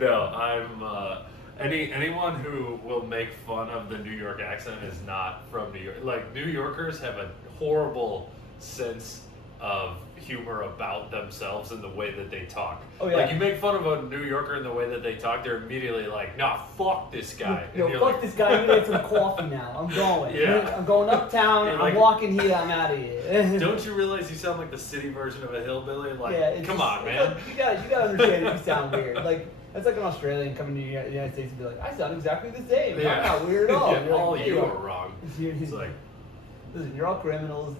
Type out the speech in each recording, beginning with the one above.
No, I'm. Anyone who will make fun of the New York accent is not from New York. Like, New Yorkers have a horrible sense of humor about themselves and the way that they talk. Oh, yeah. Like, you make fun of a New Yorker in the way that they talk, they're immediately like, nah, fuck this guy. Yo, fuck this guy, you need some coffee now. I'm going. Yeah. I'm going uptown, Yeah, like- I'm walking here, I'm out of here. Don't you realize you sound like the city version of a hillbilly? Like, Yeah, it's come just- on, it's man. like, you gotta understand that you sound weird. Like, that's like an Australian coming to the United States and be like, I sound exactly the same. Yeah. I'm not weird at all. Yeah, You're all like, you "Yeah, are wrong. It's like, listen, you're all criminals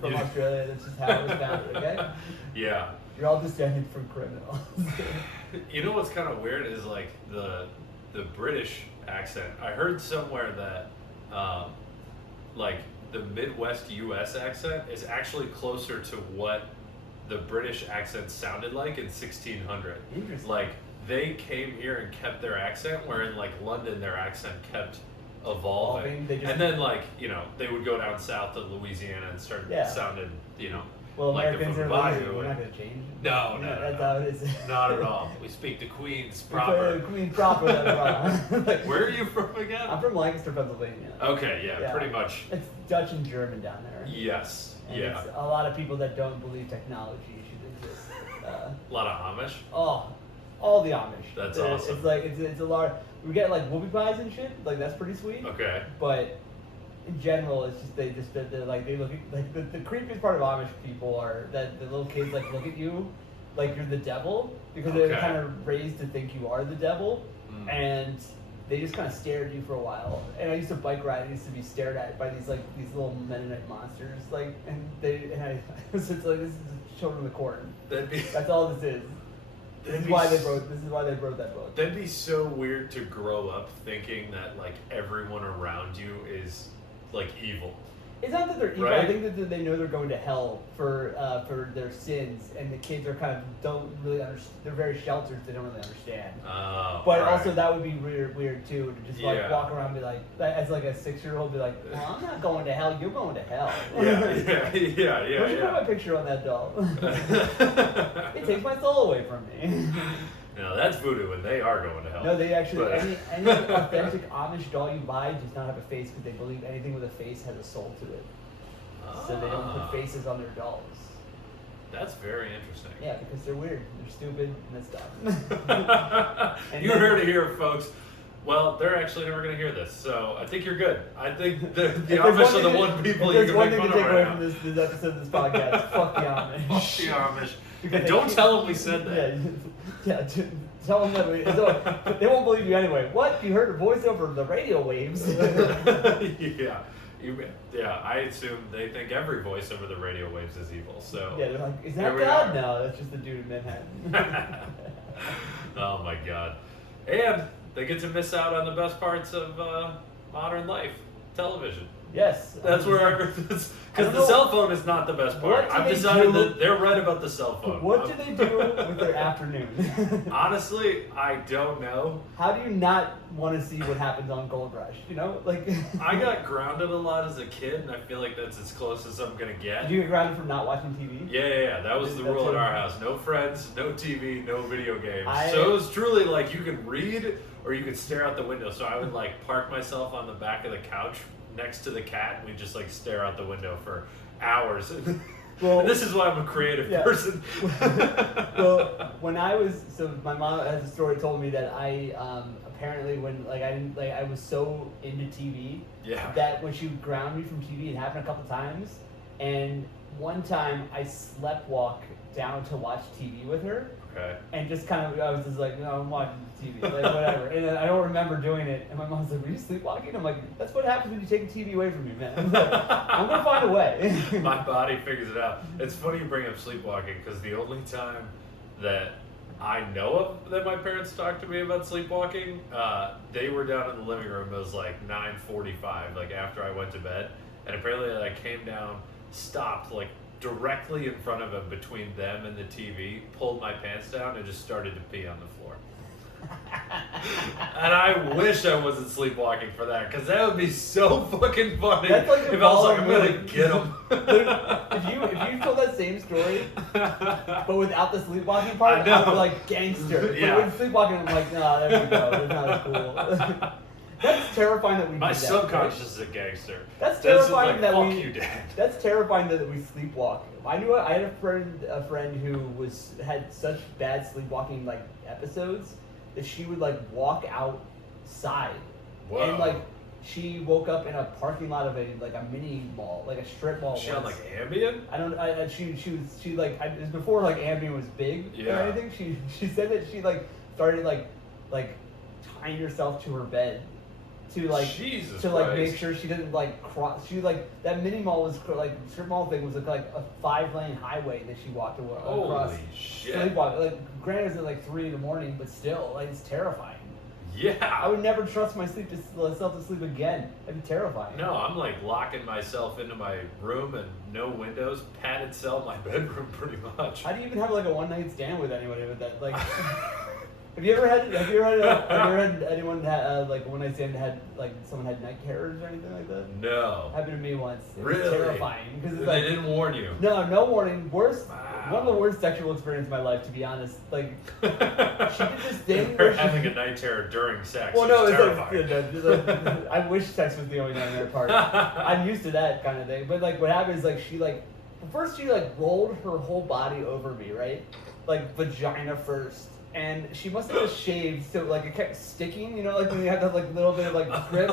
from Yeah. Australia. That's just how it was founded, okay? yeah. You're all descended from criminals. You know what's kind of weird is like the British accent. I heard somewhere that like the Midwest U.S. accent is actually closer to what the British accent sounded like in 1600. Interesting. Like they came here and kept their accent, where in like London their accent kept evolving. They just- And then like, you know, they would go down south to Louisiana and start Yeah. sounding, you know, Well, like Americans the are Bayou literally, we're and- not going to change. No, That's how it is. not at all. We speak the Queen's We play proper. the Queen proper. That's wrong. Like, Where are you from again? I'm from Lancaster, Pennsylvania. Okay, yeah, Yeah. pretty much. It's Dutch and German down there. Yes, And yeah. it's a lot of people that don't believe technology should exist. A lot of Amish. Oh, all the Amish. That's It's- awesome. It's like it's a lot. We get like whoopie pies and shit. Like that's pretty sweet. Okay. But in general, it's just they're like they look at, like the creepiest part of Amish people are that the little kids like look at you like you're the devil because they're Okay. kind of raised to think you are the devil, Mm. and they just kind of stare at you for a while. And I used to bike ride. I used to be stared at by these little Mennonite monsters. Like I was just like, this is Children of the Corn. That'd be That's all this is. This That'd is be why they s- wrote. This is why they wrote that book. that'd be so weird to grow up thinking that like everyone around you is like evil. It's not that they're evil. Right? I think that they know they're going to hell for their sins, and the kids are kind of don't really understand. They're very sheltered. They don't really understand. But right. also that would be weird too to just like Yeah. walk around and be like, as like a 6-year-old, be like, well, I'm not going to hell. You're going to hell. Yeah. Where'd you put my Yeah. picture on that doll? It takes my soul away from me. No, that's voodoo, and they are going to hell. No, they actually But- any authentic Amish doll you buy does not have a face because they believe anything with a face has a soul to it. So they don't Ah. put faces on their dolls. That's very interesting. Yeah, because they're weird, they're stupid, and that's dumb. And You then- heard it here, folks. Well, they're actually never going to hear this, so I think you're good. I think the If there's Amish are the thing one to- people if you there's can one make thing fun to of take away right from now. this episode of this podcast, fuck the Amish. Fuck the Amish. Because And they don't keep- tell them we said that. Yeah, tell them that they won't believe you anyway. What? You heard a voice over the radio waves? Yeah. Yeah, I assume they think every voice over the radio waves is evil, so... Yeah, they're like, is Here that we God? are. No, that's just the dude in Manhattan. Oh my god. And they get to miss out on the best parts of modern life, television. Yes. That's where I because don't the know- cell phone is not the best part. What do I've they decided do- that they're right about the cell phone. What do they do with their afternoon? Honestly, I don't know. How do you not want to see what happens on Gold Rush? You know, like. I got grounded a lot as a kid, and I feel like that's as close as I'm gonna get. Did you get grounded from not watching TV? Yeah. That was the That's rule at it. our house. No friends, no TV, no video games. I- So it was truly like you could read or you could stare out the window. So I would like park myself on the back of the couch next to the cat, and we'd just like stare out the window for hours. Well, and this is why I'm a creative yeah. person. Well, when I was my mom has a story told me that I apparently when I was so into TV Yeah. that when she would ground me from TV, it happened a couple times, and one time I sleptwalk down to watch TV with her. Okay. And just kind of, I was just like, no, I'm watching TV, like whatever. And I don't remember doing it. And my mom's like, were you sleepwalking? I'm like, that's what happens when you take a TV away from me, man. I'm like, I'm gonna find a way. My body figures it out. It's funny you bring up sleepwalking because the only time that I know of that my parents talked to me about sleepwalking, they were down in the living room. It was like 9:45, like after I went to bed, and apparently I came down, stopped like directly in front of them between them and the TV, pulled my pants down, and just started to pee on the floor. And I wish I wasn't sleepwalking for that, because that would be so fucking funny. That's like if I was like, I'm gonna get him. if you told that same story, but without the sleepwalking part, I know. I'd be like gangster. Yeah. But with sleepwalking, I'm like, nah, there we go. That's not as cool. That's terrifying that we My do that. subconscious right? is a gangster. That's just terrifying like, that fuck we. you, Dad. That's terrifying that we sleepwalk. I had a friend who had such bad sleepwalking like episodes that she would like walk outside, Whoa. and like she woke up in a parking lot of a mini mall, like a strip mall. She on once. like Ambien? I don't. She like it was before like Ambien was big Yeah. or anything. She said that she like started like tying herself to her bed to like Jesus to like Christ. make sure she didn't like cross. She like that mini mall was like strip mall thing was like a 5-lane highway that she walked across. Holy shit. Sleepwalk. Like granted, it was at like 3 a.m, but still, like it's terrifying. I Yeah. would never trust myself to sleep again. That'd be terrifying. No, I'm like locking myself into my room and no windows, padded cell in my bedroom pretty much. How do you even have like a one-night stand with anybody with that? Like, have you ever had anyone like a one-night stand that had like someone had night terrors or anything like that? No. Happened to me once. It Really? was terrifying because it's They like didn't warn you. no warning. Worst. Wow. One of the worst sexual experiences of my life, to be honest. Like, she did this thing They're where she- having a night terror during sex. well, no, it's it's terrifying. I wish sex was the only nightmare part. I'm used to that kind of thing. But like, what happened is like she first she like rolled her whole body over me, right? Like vagina first. And she must have just shaved, so like it kept sticking, you know, like when you have that like little bit of like grip.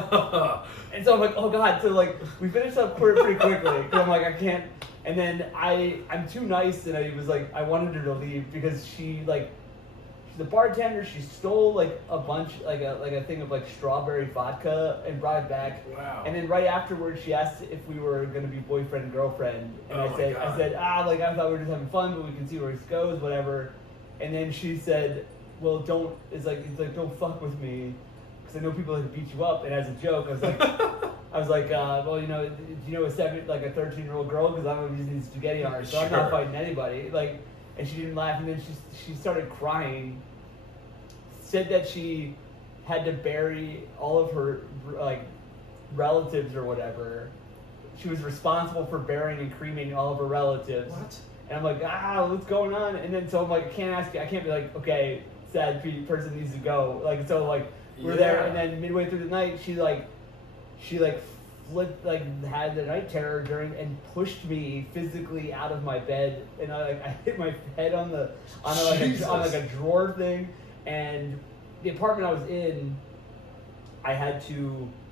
And so I'm like, oh god. So like we finished up pretty quickly because I'm like I can't. And then I'm too nice, and I was like I wanted her to leave because she's a bartender. She stole like a bunch like a thing of like strawberry vodka and brought it back. Wow. And then right afterwards she asked if we were gonna be boyfriend and girlfriend, and Oh I my said God. like I thought we were just having fun, but we can see where this goes, whatever. And then she said, well, don't fuck with me, because I know people that beat you up. And as a joke, I was like, well, you know, do you know a 13-year-old girl? Because I'm using spaghetti on her, so I'm not Sure. fighting anybody. Like, and she didn't laugh, and then she started crying. Said that she had to bury all of her like relatives or whatever. She was responsible for burying and cremating all of her relatives. What? And I'm like, what's going on? And then so I'm like, I can't be like, okay, sad person needs to go. Like, so like we're there, Yeah. and then midway through the night, she flipped, like had the night terror and pushed me physically out of my bed, and I hit my head on a drawer thing, and the apartment I was in,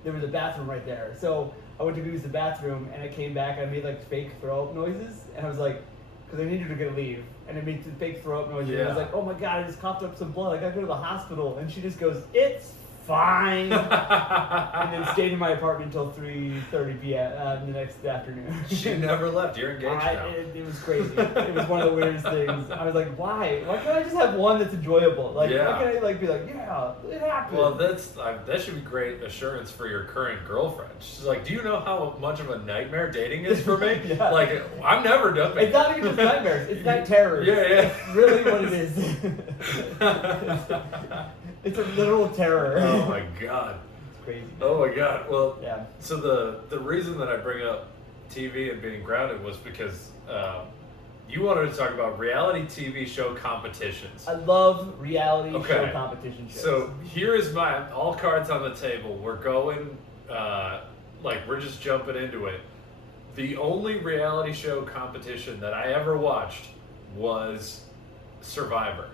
there was a bathroom right there, so I went to go use the bathroom, and I came back, and I made like fake throw up noises, and I was like, because I needed to get a leave, and I made fake throw up noises, and I was Yeah. like, oh my god, I just coughed up some blood, I gotta go to the hospital, and she just goes, it's fine, and then stayed in my apartment until 3:30 p.m. The next afternoon. She never left. You're engaged now. It was crazy. It was one of the weirdest things. I was like, why? Why can't I just have one that's enjoyable? Like, Yeah. why can't I like be like, yeah, it happened? Well, that should be great assurance for your current girlfriend. She's like, do you know how much of a nightmare dating is for me? Yeah. Like, I'm never dumping. It's not even just nightmares. It's night terrors. Yeah, yeah. It's really what it is. It's a literal terror. Oh my god. It's crazy. Oh my god. Well, Yeah. so the reason that I bring up TV and being grounded was because you wanted to talk about reality TV show competitions. I love reality Okay. show competition shows. So here is all cards on the table. We're going, we're just jumping into it. The only reality show competition that I ever watched was Survivor.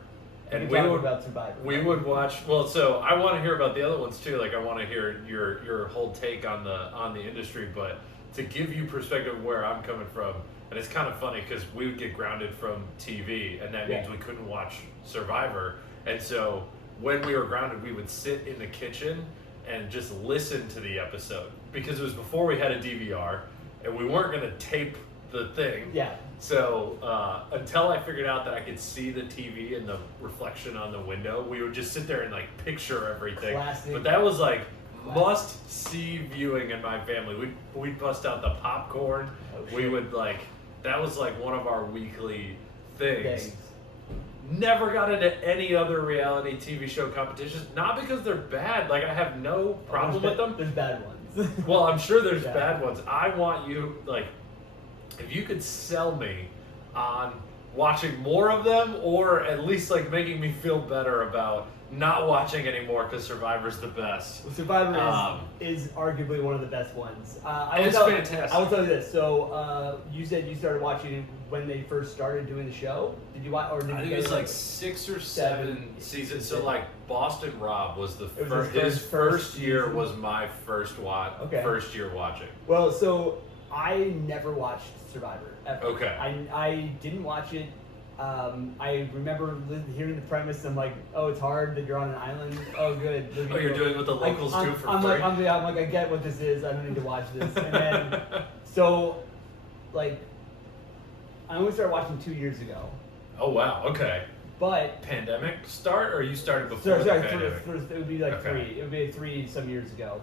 And we would about Survivor. We would watch. Well, so I want to hear about the other ones too. Like I want to hear your whole take on the industry, but to give you perspective of where I'm coming from, and it's kind of funny because we would get grounded from TV, and that means Yeah. we couldn't watch Survivor. And so when we were grounded, we would sit in the kitchen and just listen to the episode because it was before we had a DVR, and we weren't going to tape the thing. Yeah. So until I figured out that I could see the TV and the reflection on the window, we would just sit there and like picture everything. Classic. But that was like must-see viewing in my family. We'd bust out the popcorn. Oh, We shit. would that was like one of our weekly things. Never got into any other reality TV show competitions. Not because they're bad. Like, I have no problem with them. There's bad ones. Well, I'm sure there's Yeah. bad ones. I want you, like, if you could sell me on watching more of them, or at least like making me feel better about not watching anymore because Survivor's the best. Well, Survivor is arguably one of the best ones. It's fantastic. I will tell you this. So you said you started watching it when they first started doing the show. Did you watch? Or did I think you it was guys, like 6 or 7 seasons. So like Boston Rob was the It was first. his His first year season. was my first Okay. First year watching. Well, so I never watched Survivor ever. Okay. I didn't watch it. I remember hearing the premise. And I'm like, oh, it's hard that you're on an island. Oh, good. Oh, you're doing what the locals do for I'm free. like, I'm like, I get what this is. I don't need to watch this. And then, so, like, I only started watching 2 years ago. Oh wow. Okay. But Pandemic start, or you started before sorry, the pandemic? it would be like Okay. 3. It would be 3 some years ago.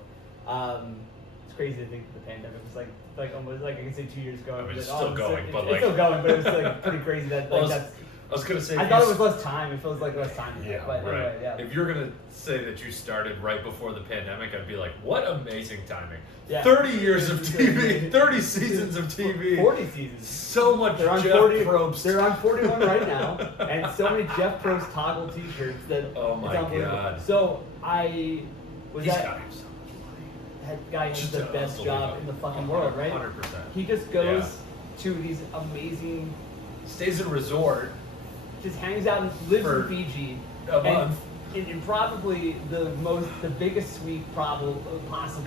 It's crazy to think the pandemic was like almost like I can say 2 years ago. I mean, But, it's still going, but it's like- still going, but it was like pretty crazy that Well, like I that's. was gonna say. I if thought you it was less time. It feels like less time. Yeah, but right. anyway, yeah. If you're gonna say that you started right before the pandemic, I'd be like, what amazing timing. Yeah. 30 years of TV, 30 seasons of TV. 40 seasons. So much They're on Jeff 40. Probst. They're on 41 right now, and so many Jeff Probst toggle T-shirts that. Oh my it's unbelievable. God. So I was He's at. got him so much money. That guy has Just the best job in the fucking world, right? 100%. He just goes to these amazing, Stays in resort just hangs out and lives For in Fiji. a and month. In probably the biggest suite possible.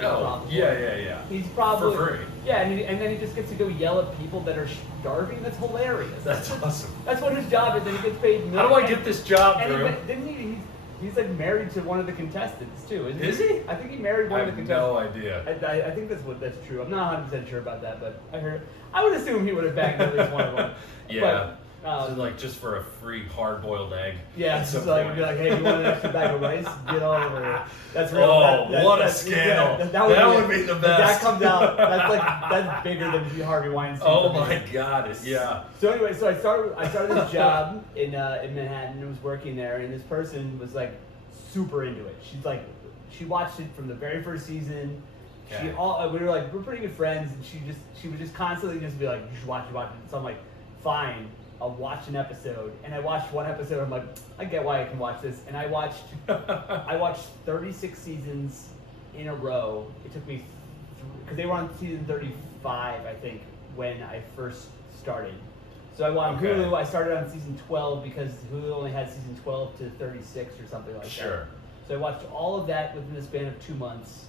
Oh, yeah. He's probably For free. Yeah, and then he just gets to go yell at people that are starving. That's hilarious. That's awesome. That's what his job is, and he gets paid. How do I get this job, And Drew? didn't he? He's like married to one of the contestants too, isn't Is he? I think he married one I of the have contestants. no idea. I think that's true. I'm not 100% sure about that, but I would assume he would have bagged at least one of them. Yeah. But, So, like, just for a free hard-boiled egg. yeah, at it's some just like point. be like, hey, you want an extra bag of rice? Get all over here. That's real. Oh, what a that's- scandal. that would be the If best. that comes out, that's bigger than Harvey Weinstein. Oh for me. my God! Yeah. So anyway, so I started this job in Manhattan and was working there, and this person was like super into it. She watched it from the very first season. Okay. We were pretty good friends, and she would just constantly just be like, you should watch it. So I'm like, fine, I'll watch an episode. And I watched one episode. I'm like, I get why I can watch this. And I watched 36 seasons in a row. It took me because they were on season 35, I think, when I first started. So I watched Okay. Hulu. I started on season 12 because Hulu only had season 12 to 36 or something like that. Sure. So I watched all of that within the span of 2 months.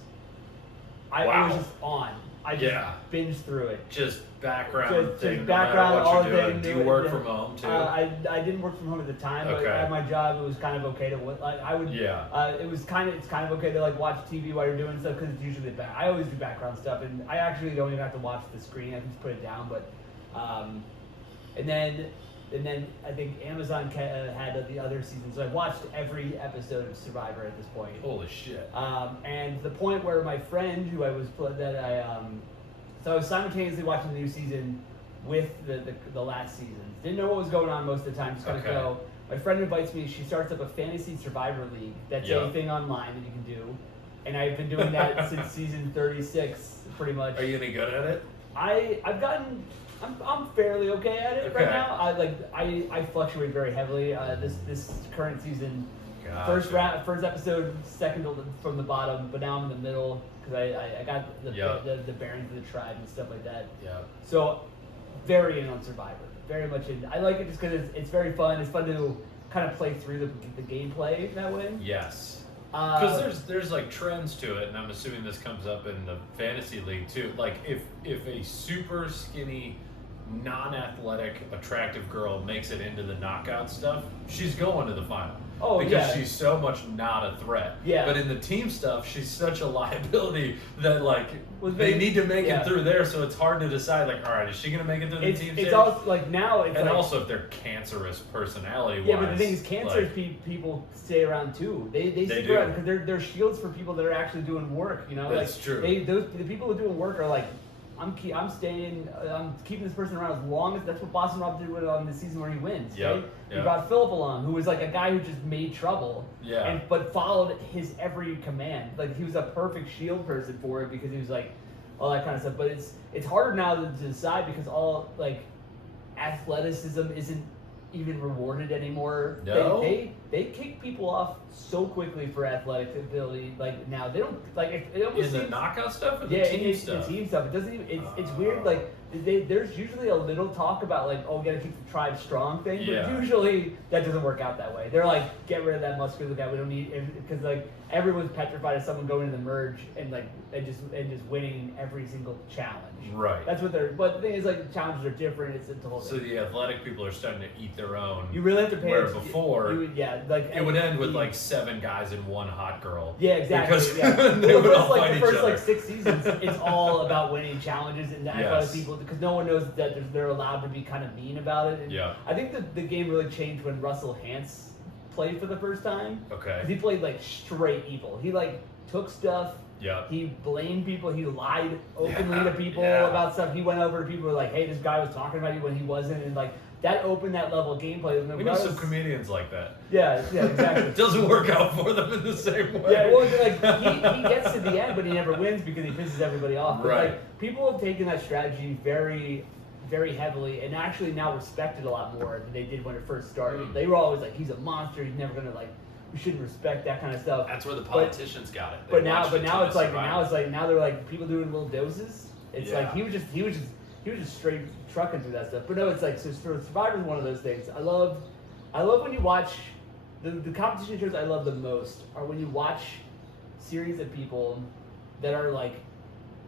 I Wow. was just on. I just binged through it. Just background Just thing. background, no matter all what you're thing. doing. Do you work from home too? I didn't work from home at the time, but Okay. at my job it was kind of okay to I would. Yeah. It's kind of okay to like watch TV while you're doing stuff because it's usually I always do background stuff, and I actually don't even have to watch the screen. I can just put it down, but and then I think Amazon had the other season, so I watched every episode of Survivor at this point. Holy shit. And the point where my friend, who I was so I was simultaneously watching the new season with the last season. Didn't know what was going on most of the time. Just kind of Okay. go. My friend invites me. She starts up a fantasy Survivor league. That's Yeah. a thing online that you can do, and I've been doing that since season 36, pretty much. Are you any good at it? I've gotten. I'm fairly okay at it right Okay. now. I fluctuate very heavily. This current season. Gotcha. First episode, second from the bottom, but now I'm in the middle because I got the bearings of the tribe and stuff like that. Yeah. So, very in on Survivor, very much in. I like it just because it's very fun. It's fun to kind of play through the gameplay that way. Yes. Because there's like trends to it, and I'm assuming this comes up in the fantasy league too. Like if a super skinny, non-athletic, attractive girl makes it into the knockout stuff, she's going to the final. Oh, because yeah. she's so much not a threat. Yeah. But in the team stuff, she's such a liability that like Well, they need to make yeah. it through there, so it's hard to decide like, all right, is she gonna make it through the team stage? It's also like now it's and like, also if they're cancerous personality yeah, wise. but the thing is, cancerous people stay around too. They stick do. around because they're shields for people that are actually doing work. You know, That's like true. The people who are doing work are like I'm keeping this person around as long as that's what Boston Rob did on the season where he wins. Yep, Right? He yep. brought Philip along, who was like a guy who just made trouble. Yeah. But followed his every command. Like he was a perfect shield person for it because he was like all that kind of stuff. But it's harder now to decide because all like athleticism isn't even rewarded anymore. No. They kick people off so quickly for athletic ability. Like now they don't like it almost In seems, the knockout stuff or the yeah, team stuff? The team stuff. It doesn't even. It's weird. Like there's usually a little talk about like, oh, we gotta keep the tribe strong thing, but Yeah. usually that doesn't work out that way. They're like, get rid of that muscular guy. We don't need because like everyone's petrified of someone going to the merge and like and just winning every single challenge. Right. That's what they're. But the thing is, like, the challenges are different. It's a whole. So the athletic people are starting to eat their own. You really have to pay. Where attention. before, it would end with like 7 guys and 1 hot girl. Yeah, exactly. Because yeah. they would all fight the each first other. 6 seasons, it's all about winning challenges and athletic Yes. people because no one knows that they're allowed to be kind of mean about it. And Yeah. I think the game really changed when Russell Hantz played for the first time. Okay. 'Cause he played like straight evil. He like took stuff. Yeah. He blamed people. He lied openly Yeah, to people yeah. about stuff. He went over to people who were like, "Hey, this guy was talking about you when he wasn't," and like that opened that level of gameplay. We know some comedians like that. Yeah, exactly. It doesn't work out for them in the same way. Yeah, well, like he gets to the end, but he never wins because he pisses everybody off. But Right. like people have taken that strategy very, very heavily, and actually now respect it a lot more than they did when it first started. Mm. They were always like, "He's a monster. He's never gonna like. We shouldn't respect that kind of stuff." That's where the politicians got it. They But now watched a ton it's of like Survivor. now they're like people doing little doses. It's Yeah. like he was just straight trucking through that stuff. But no, it's like so Survivor's one of those things. I love when you watch the competition shows I love the most are when you watch series of people that are like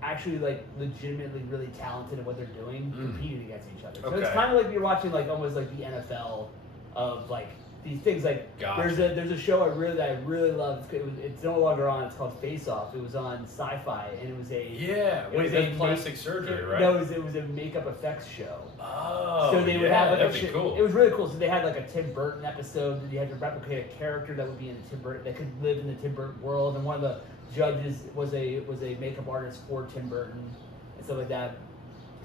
actually like legitimately really talented at what they're doing competing against each other. So it's Okay. kind of like you're watching like almost like the NFL of like these things like Gotcha. there's a show that I really love. It's no longer on. It's called Face Off. It was on Sci-Fi and it was a Yeah. it Wait, was that's plastic surgery, right? No, it was a makeup effects show. Oh, So they would yeah, have like that'd be cool. It was really cool. So they had like a Tim Burton episode that you had to replicate a character that would be in the Tim Burton that could live in the Tim Burton world, and one of the judges was a makeup artist for Tim Burton and stuff like that.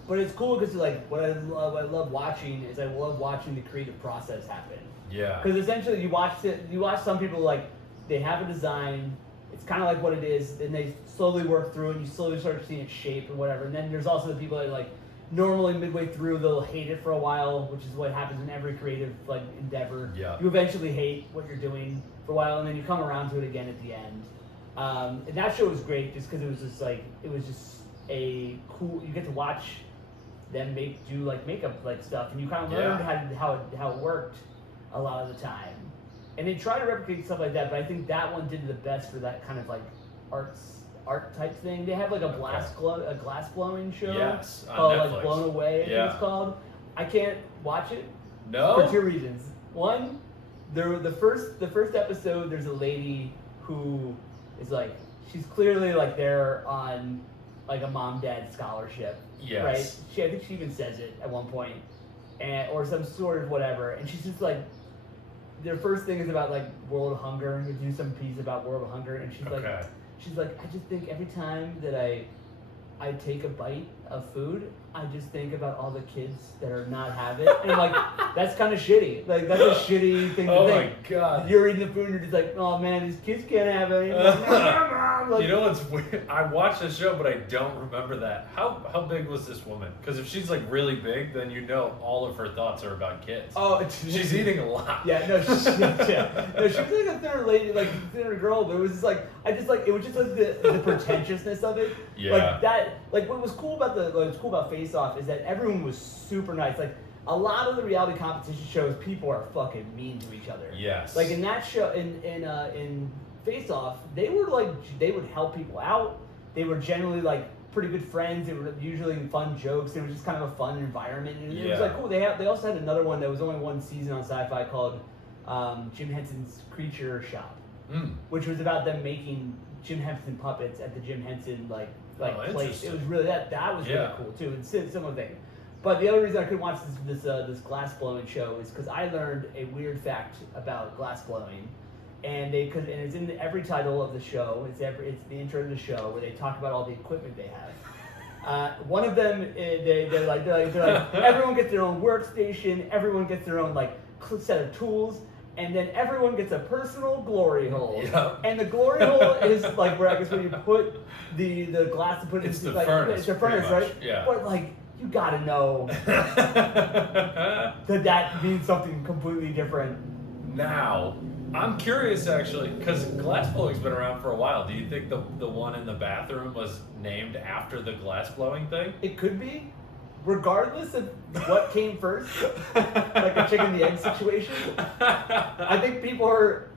But it's cool because like what I love watching is I love watching the creative process happen. Yeah. Because essentially you watch some people like they have a design, it's kind of like what it is, and they slowly work through it and you slowly start seeing its shape and whatever. And then there's also the people that like normally midway through they'll hate it for a while, which is what happens in every creative like endeavor. Yeah. You eventually hate what you're doing for a while and then you come around to it again at the end. And that show was great just because it was just a cool, you get to watch them do like makeup like stuff and you kind of learn how it worked a lot of the time. And they try to replicate stuff like that, but I think that one did the best for that kind of like art type thing. They have like a glass blowing show Yes, on called Netflix. like Blown Away, I think it's called. I can't watch it No? for 2 reasons. One, the first episode there's a lady who is like she's clearly like there on like a mom-dad scholarship. Yes. Right? I think she even says it at one point. Or some sort of whatever. And she's just like their first thing is about like world hunger. You do some piece about world hunger and she's like I just think every time that I take a bite of food, I just think about all the kids that are not have it. And I'm like, that's kind of shitty. Like, that's a shitty thing to Oh think. my God. You're eating the food and you're just like, oh man, these kids can't have it. Like, You know what's weird? I watched the show, but I don't remember that. How big was this woman? Because if she's like really big, then you know all of her thoughts are about kids. oh, She's eating a lot. Yeah, no, she's like a thinner lady, like thinner girl, but it was just like it was just like the pretentiousness of it. Yeah. Like that, like what was cool about Face Off is that everyone was super nice. Like a lot of the reality competition shows, people are fucking mean to each other. Yes. Like in that show, in Face Off, they would help people out. They were generally like pretty good friends. They were usually fun jokes. It was just kind of a fun environment. And it was like cool. They also had another one that was only one season on Sci-Fi called Jim Henson's Creature Shop, which was about them making Jim Henson puppets at the Jim Henson place. Interesting. It was really that was really cool too. It's a similar thing. But the other reason I couldn't watch this glass blowing show is because I learned a weird fact about glass blowing. And it's in every title of the show. It's the intro to the show where they talk about all the equipment they have. One of them, they're like everyone gets their own workstation, everyone gets their own like set of tools, and then everyone gets a personal glory hole. Yep. And the glory hole is like where I guess when you put the glass to put it It's into the like furnace, it's the furnace, pretty right? much, yeah. But like you gotta know that means something completely different. Now, I'm curious actually, because glass blowing's been around for a while. Do you think the one in the bathroom was named after the glass blowing thing? It could be, regardless of what came first, like a chicken and the egg situation. I think people are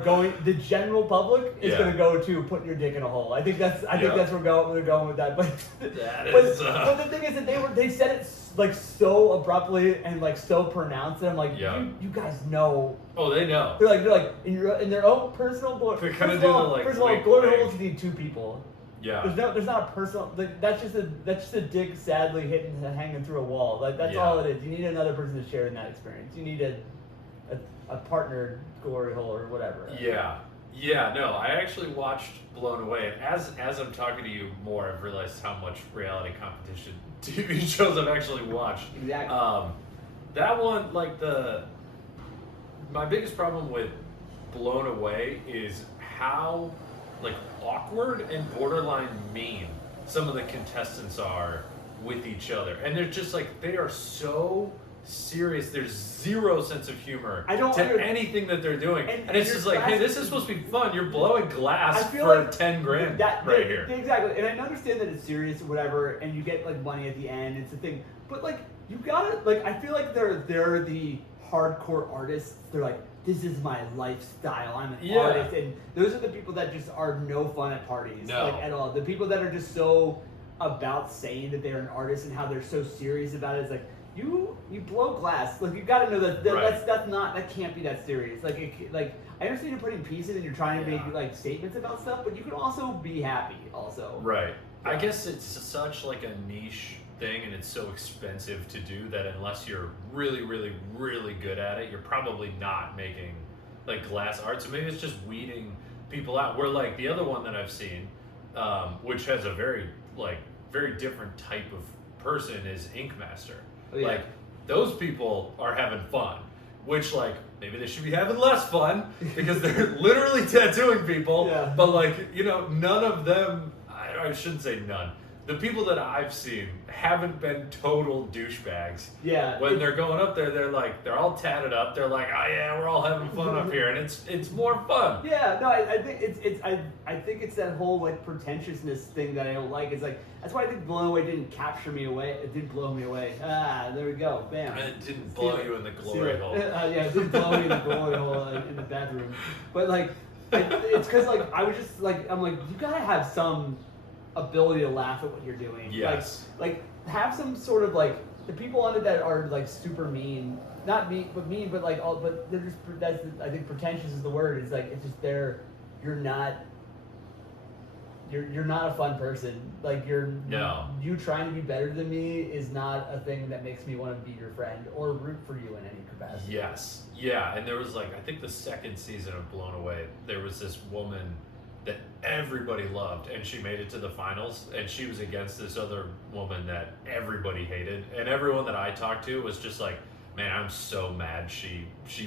going. The general public is Yeah. going to go to putting your dick in a hole. I think that's where they're going with that. But but the thing is that they said it like so abruptly and like so pronounced that I'm like, Yeah. you guys know. Oh, they know. They're like in their own personal glory. They're kinda First doing of all, the, like, first of all, wink, glory wink. holes need 2 people. Yeah. There's not a personal. Like, that's just a dick sadly hanging through a wall. Like that's Yeah. all it is. You need another person to share in that experience. You need a partner glory hole or whatever. Yeah. Yeah, no, I actually watched Blown Away, and as I'm talking to you more, I've realized how much reality competition TV shows I've actually watched. Exactly. That one, like my biggest problem with Blown Away is how like awkward and borderline mean some of the contestants are with each other, and they're just like they are so serious. There's zero sense of humor to anything that they're doing, and it's just like, hey, this is supposed to be fun. You're blowing glass for like 10 grand right here. Exactly, and I understand that it's serious or whatever, and you get like money at the end. It's a thing, but like you gotta like. I feel like they're the hardcore artists. They're like, this is my lifestyle. I'm an artist, and those are the people that just are no fun at parties, like at all. The people that are just so about saying that they're an artist and how they're so serious about it. It's like. You blow glass. Like you got to know that that can't be that serious. Like I understand you're putting pieces and you're trying to make like statements about stuff, but you can also be happy also. Right. Yeah. I guess it's such like a niche thing, and it's so expensive to do that unless you're really, really, really good at it, you're probably not making like glass art. So maybe it's just weeding people out. Where like the other one that I've seen, which has a very different type of person, is Inkmaster. Oh, yeah. Like those people are having fun, which like maybe they should be having less fun because they're literally tattooing people. Yeah. But like none of them. I shouldn't say none. The people that I've seen haven't been total douchebags. Yeah. When they're going up there, they're all tatted up. They're like, oh yeah, we're all having fun up here, and it's more fun. Yeah. No, I think I think it's that whole like pretentiousness thing that I don't like. It's like that's why I think Blown Away didn't capture me away. It didn't blow me away. There we go. Bam. And it didn't blow you in the glory hole. Yeah, it didn't blow me in the glory hole in the bathroom. But like, it's because like I was just like I'm like you gotta have some ability to laugh at what you're doing. Yes. Like have some sort of like the people on it that are like super mean, not mean, but like all, but they're just I think pretentious is the word. It's like it's just you're not a fun person. Like you trying to be better than me is not a thing that makes me want to be your friend or root for you in any capacity. Yes. Yeah, and there was like I think the second season of Blown Away, there was this woman that everybody loved, and she made it to the finals, and she was against this other woman that everybody hated, and everyone that I talked to was just like, man, I'm so mad she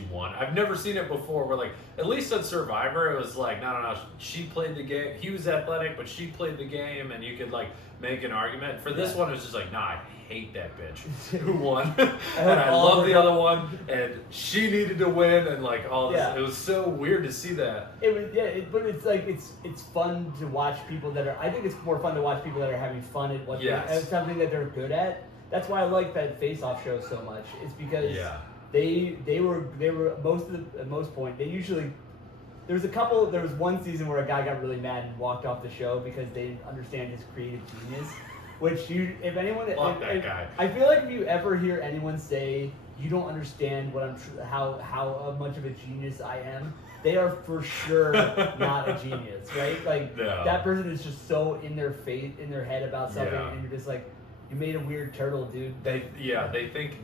won. I've never seen it before where like, at least on Survivor, it was like, no, she played the game. He was athletic, but she played the game, and you could like make an argument. For this one, it was just like, nah, I hate that bitch who won. And I love the other one, and she needed to win, and like all this. It was so weird to see that. It was, but it's like, it's fun to watch people that are, I think it's more fun to watch people that are having fun at what at something that they're good at. That's why I like that Face Off show so much. It's because they were at most point they usually there was one season where a guy got really mad and walked off the show because they didn't understand his creative genius. Which if anyone guy. I feel like if you ever hear anyone say you don't understand what how much of a genius I am, they are for sure not a genius, right? Like that person is just so in their head about something, and you're just like, you made a weird turtle, dude. They think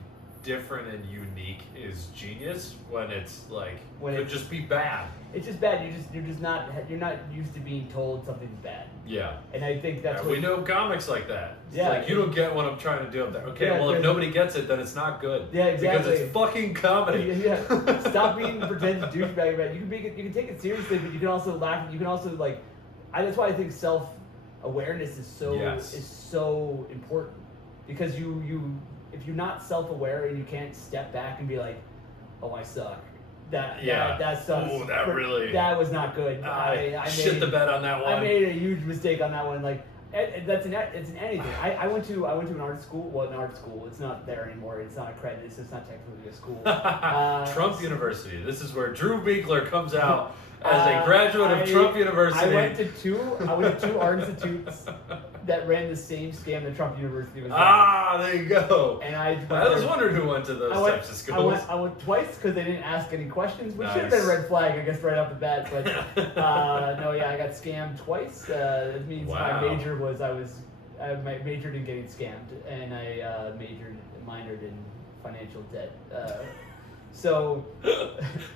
different and unique is genius when it's like When could it's- just be bad. It's just bad. You're not used to being told something's bad. Yeah. And I think that's Yeah, we know comics like that. It's Yeah. like, you don't get what I'm trying to do up there. Okay, Yeah, well, if 'cause- nobody gets it, then it's not good. Yeah, exactly. Because it's fucking comedy. Yeah. Stop being pretentious douchebag about it. You can take it seriously, but you can also laugh. You can also like. That's why I think self-awareness is so important, because if you're not self-aware and you can't step back and be like, oh, I suck. That sucks. Ooh, that was not good. I shit the bed on that one. I made a huge mistake on that one. Like it's in anything. I went to an art school. Well, an art school. It's not there anymore. It's not accredited. It's not technically a school. Trump University. This is where Drew Beekler comes out as a graduate of Trump University. I went to two art institutes that ran the same scam that Trump University was running. Ah, there you go. And I was wondering who went to those types of schools. I went twice because they didn't ask any questions, which Nice. should have been a red flag, I guess, right off the bat. But no, yeah, I got scammed twice. That means Wow. my major was I majored in getting scammed, and I minored in financial debt. So,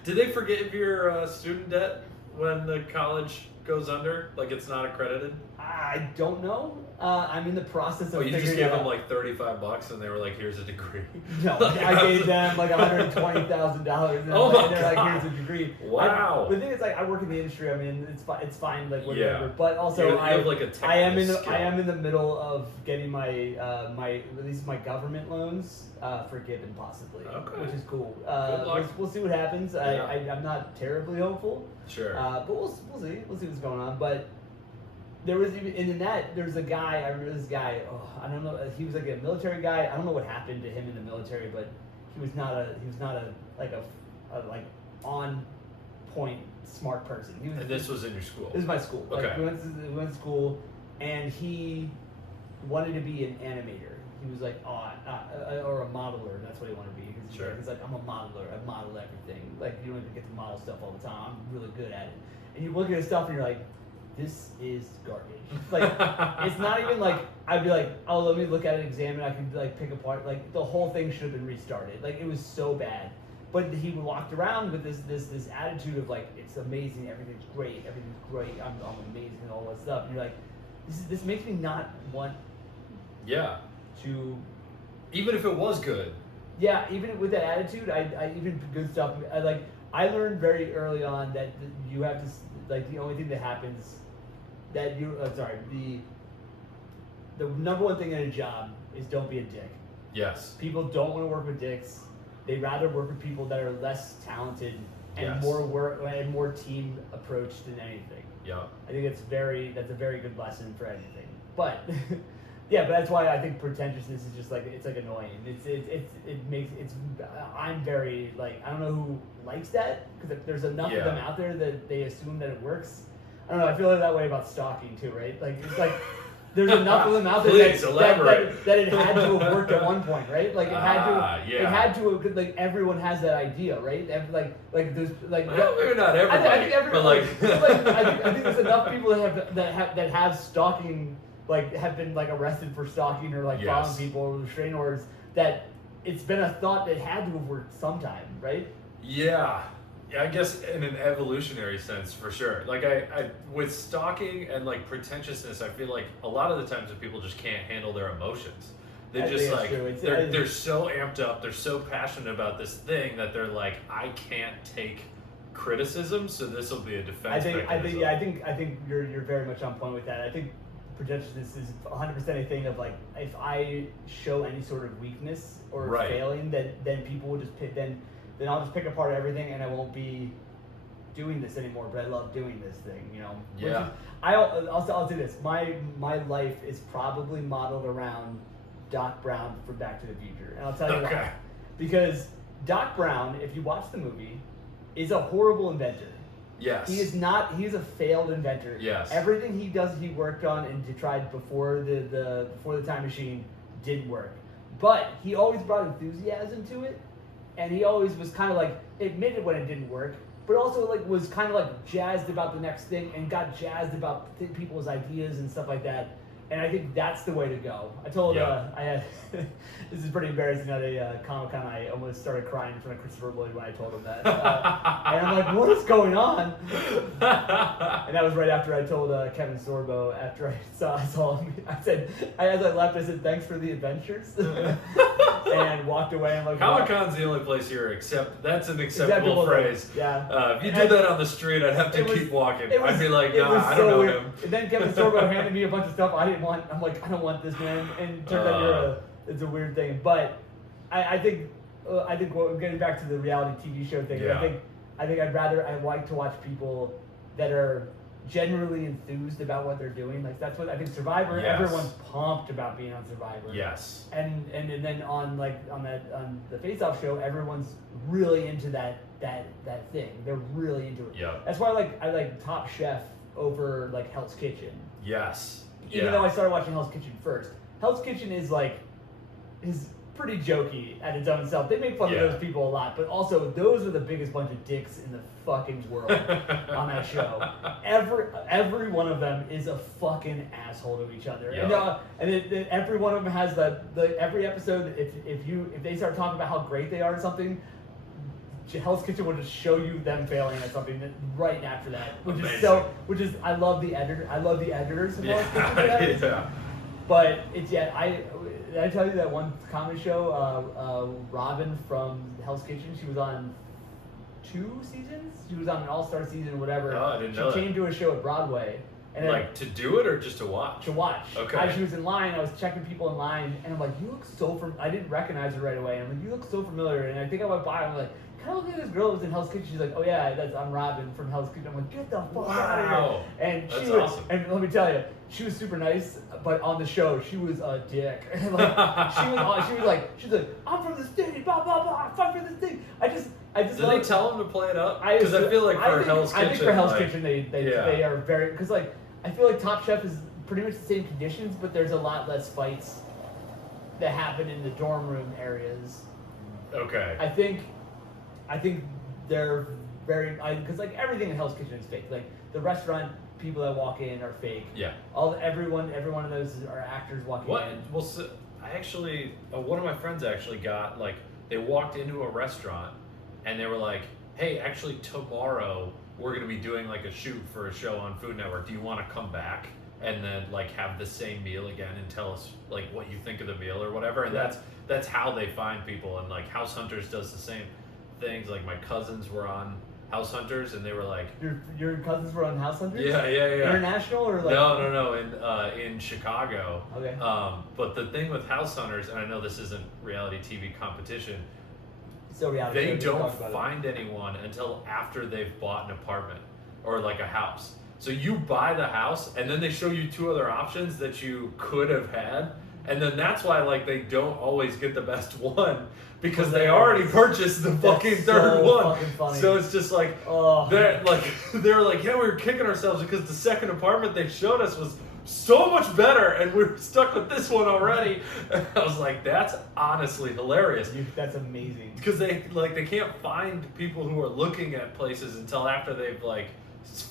Did they forgive your student debt when the college goes under? Like it's not accredited? I don't know. I'm in the process of Oh, you figuring just it gave out. them like $35 and they were like, here's a degree. No, I gave them like $120,000. Oh my they're like, God. here's a degree. Wow. The thing is, like, I work in the industry. I mean, it's fine, like whatever. Yeah. But also, You have like a I am technical in the middle of getting my at least my government loans forgiven, possibly, Okay. which is cool. Good luck. We'll see what happens. Yeah. I'm not terribly hopeful. Sure. But we'll see what's going on. But there was even in that there's a guy. I remember this guy. Oh, I don't know. He was like a military guy. I don't know what happened to him in the military, but he was not a on point smart person. He was. And this was in your school? This is my school. Like, Okay. we went to school, and he wanted to be an animator. He was like, or a modeler. That's what he wanted to be. Sure. He's like, I'm a modeler. I model everything. Like, you don't even get to model stuff all the time. I'm really good at it. And you look at his stuff, and you're like, this is garbage. Like, it's not even like I'd be like, oh, let me look at it, examine it. I can like pick apart. Like, the whole thing should have been restarted. Like, it was so bad. But he walked around with this attitude of like, it's amazing, everything's great, I'm amazing, and all that stuff. And you're like, this makes me not want Yeah. to. Even if it was good. Yeah, even with that attitude, I even good stuff. I learned very early on that you have to like the only thing that happens that you the number one thing in a job is don't be a dick. Yes. People don't want to work with dicks. They'd rather work with people that are less talented and Yes. more team approach than anything. Yeah. I think that's a very good lesson for anything. But yeah, but that's why I think pretentiousness is just like it's like annoying. I'm very like I don't know who likes that because there's enough of them out there that they assume that it works. I don't know. I feel like that way about stalking too, right? Like it's like there's enough of them out there Please that elaborate. that it had to have worked at one point, right? Like it had to. Yeah. It had to. Like everyone has that idea, right? Like there's like. Well, maybe not everybody, I think everyone, but like, I think there's enough people that have stalking, like have been like arrested for stalking or like following people or restraining orders that it's been a thought that had to have worked sometime, right? Yeah, I guess in an evolutionary sense, for sure. Like I with stalking and like pretentiousness, I feel like a lot of the times that people just can't handle their emotions. They I just think like it's true. they're so amped up, they're so passionate about this thing that they're like, I can't take criticism, so this will be a defense mechanism. I think you're very much on point with that. I think pretentiousness is 100% a thing of like if I show any sort of weakness or failing, then people will just pick then I'll just pick apart everything and I won't be doing this anymore. But I love doing this thing, you know. Yeah. I'll do this. My life is probably modeled around Doc Brown from Back to the Future, and I'll tell you why. Because Doc Brown, if you watch the movie, is a horrible inventor. Yes. He is not. He is a failed inventor. Yes. Everything he does, he worked on and tried before the time machine didn't work. But he always brought enthusiasm to it, and he always was kind of like admitted when it didn't work, but also like was kind of like jazzed about the next thing and got jazzed about people's ideas and stuff like that. And I think that's the way to go. I told Yeah. I had this is pretty embarrassing at a Comic-Con. I almost started crying in front of Christopher Lloyd when I told him that. And I'm like, what is going on? And that was right after I told Kevin Sorbo, after I saw him, I said, as I left, I said, thanks for the adventures. And walked away. I'm like, Comic-Con's the only place here that's an acceptable phrase. Yeah. If you did that on the street, I'd have to keep walking. I'd be like, nah, I don't know him. And then Kevin Sorbo handed me a bunch of stuff I didn't want. I'm like, I don't want this, man. And it turns out it's a weird thing. But I think getting back to the reality TV show thing, Yeah. I think I'd like to watch people that are genuinely enthused about what they're doing. Like that's what I think Survivor. Yes. Everyone's pumped about being on Survivor. Yes. And then on the Face Off show, everyone's really into that thing. They're really into it. Yeah. That's why I like Top Chef over like Hell's Kitchen. Yes. Even though I started watching Hell's Kitchen first. Hell's Kitchen is pretty jokey at its own self. They make fun of those people a lot, but also those are the biggest bunch of dicks in the fucking world on that show. Every one of them is a fucking asshole to each other. Yeah. And every one of them has every episode. If they start talking about how great they are at something, Hell's Kitchen will just show you them failing at something right after that, which is I love the editors of Hell's Kitchen for that. Yeah. But it's did I tell you that one comedy show, Robin from Hell's Kitchen, she was on 2 seasons? She was on an all-star season or whatever. Oh, I didn't know She came to a show at Broadway. And to do it or just to watch? To watch. Okay. As she was in line, I was checking people in line, and I'm like, you look so I didn't recognize her right away. I'm like, you look so familiar. And I think I went by, I'm like, kind of look at this girl that was in Hell's Kitchen. She's like, oh yeah, I'm Robin from Hell's Kitchen. I'm like, get the fuck out of here. And That's she was, awesome. and let me tell you, she was super nice, but on the show, she was a dick. Like, she was like, I'm from this city, blah blah blah, I fight for this thing. I just Did they tell them to play it up? Because I feel like Hell's Kitchen. I think for Hell's Kitchen, they are very, because like, I feel like Top Chef is pretty much the same conditions, but there's a lot less fights that happen in the dorm room areas. Okay. I think they're very, because like everything in Hell's Kitchen is fake. Like the restaurant people that walk in are fake. Yeah. Every one of those are actors walking in. Well, so I actually, one of my friends actually got, like, they walked into a restaurant and they were like, hey, actually tomorrow we're going to be doing like a shoot for a show on Food Network. Do you want to come back and then like have the same meal again and tell us like what you think of the meal or whatever? And that's how they find people. And like House Hunters does the same things. Like my cousins were on House Hunters and they were like, your cousins were on House Hunters? Yeah. International or like? No, in Chicago. Okay. But the thing with House Hunters, and I know this isn't reality TV competition, So reality they show, don't find anyone until after they've bought an apartment or like a house. So you buy the house and then they show you 2 other options that you could have had. And then that's why like they don't always get the best one because they already purchased the fucking third one. Fucking funny. So it's just like they're like, yeah, we were kicking ourselves because the second apartment they showed us was so much better and we're stuck with this one already. And I was like, that's honestly hilarious. That's amazing. Because they can't find people who are looking at places until after they've like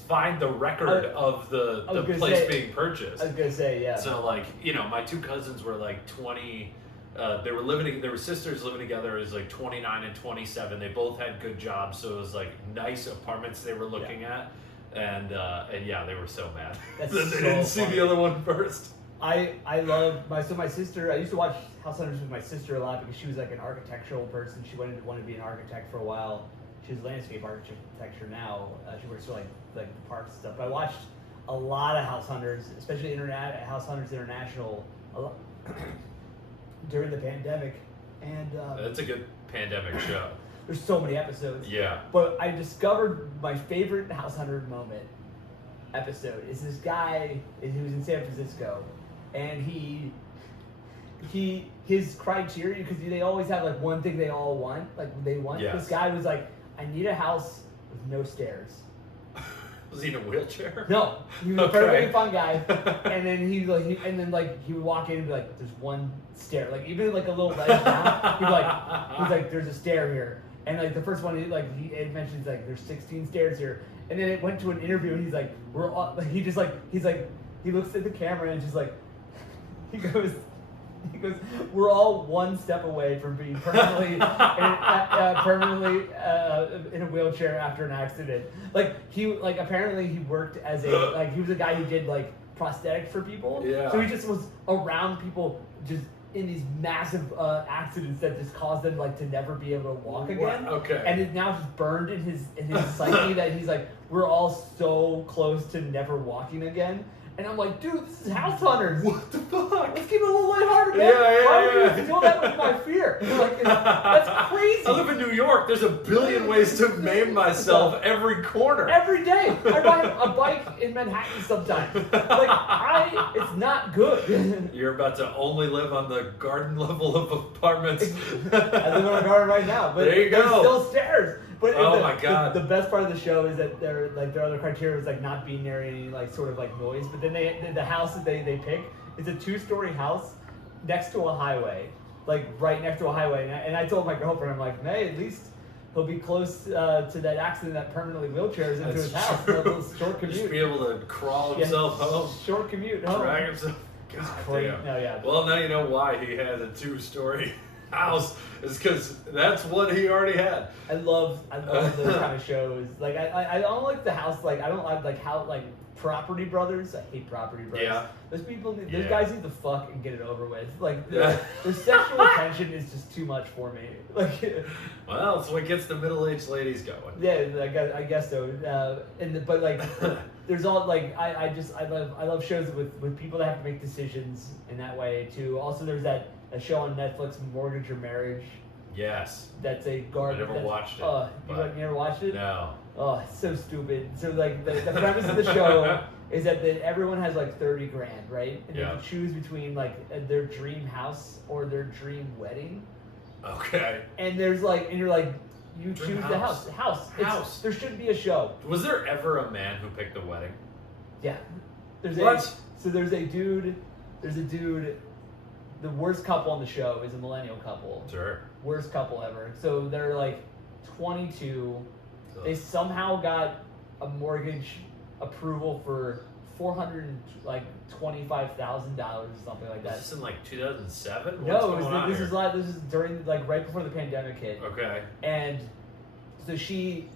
find the record of the place being purchased. I was gonna say, yeah. So like, my 2 cousins were like 20. They were sisters living together. It was like 29 and 27. They both had good jobs, so it was like nice apartments they were looking at. And yeah, they were so mad that they didn't see the other one first. I love my sister. I used to watch House Hunters with my sister a lot because she was like an architectural person. She wanted to be an architect for a while. She's landscape architecture now. She works for like the parks and stuff. But I watched a lot of House Hunters, especially House Hunters International, during the pandemic. And that's a good pandemic show. There's so many episodes. Yeah. But I discovered my favorite House Hunter moment episode is this guy who was in San Francisco, and his criteria, because they always have like one thing they all want, Yes. This guy was like, I need a house with no stairs. Was he in a wheelchair? No, he was a perfectly fun guy. And then he would walk in and be like, "There's one stair, like even like a little ledge down." He's like, "There's a stair here." And like the first one, he mentions like there's 16 stairs here. And then it went to an interview, and he's like, he looks at the camera and just like, He goes, we're all one step away from being permanently in a wheelchair after an accident. Apparently he worked as he was a guy who did prosthetics for people. Yeah. So he just was around people just in these massive accidents that just caused them to never be able to walk again. Okay. And it's now just burned in his psyche that he's we're all so close to never walking again. And I'm like, dude, this is House Hunters. What the fuck? Let's keep it a little lighthearted, man. Yeah. Why would you feel that with my fear? That's crazy. I live in New York. There's a billion ways to maim myself every corner. Every day. I ride a bike in Manhattan sometimes. It's not good. You're about to only live on the garden level of apartments. I live on a garden right now, but there you go. There's still stairs. But my God. The best part of the show is that their other criteria is not being near any sort of noise. But then the house that they pick is a 2-story house next to a highway, right next to a highway. And I told my girlfriend, I'm like, hey, at least he'll be close to that accident that permanently wheelchairs into his house. A little short commute. Just be able to crawl himself home. Short commute home. Drag himself. God damn. No, yeah. Well, now you know why he had a 2-story house. Is because that's what he already had. I love those kind of shows. I don't like the house. I don't like how Property Brothers. I hate Property Brothers. Yeah. Those guys need to fuck and get it over with. Yeah. The sexual tension is just too much for me. Well, it's what gets the middle-aged ladies going. Yeah, I guess so. There's all I love shows with people that have to make decisions in that way too. Also, there's a show on Netflix, Mortgage or Marriage. Yes. That's a garbage. I never watched it. You never watched it? No. Oh, it's so stupid. So the premise of the show is that everyone has $30 grand, right? And they can choose between their dream house or their dream wedding. Okay. And there's you dream choose house. The house. There should be a show. Was there ever a man who picked the wedding? Yeah. There's a dude. The worst couple on the show is a millennial couple. Sure. Worst couple ever. So they're 22. Ugh. They somehow got a mortgage approval for $425,000 or something like that. Is this in 2007? No, this is during right before the pandemic hit. Okay. And so she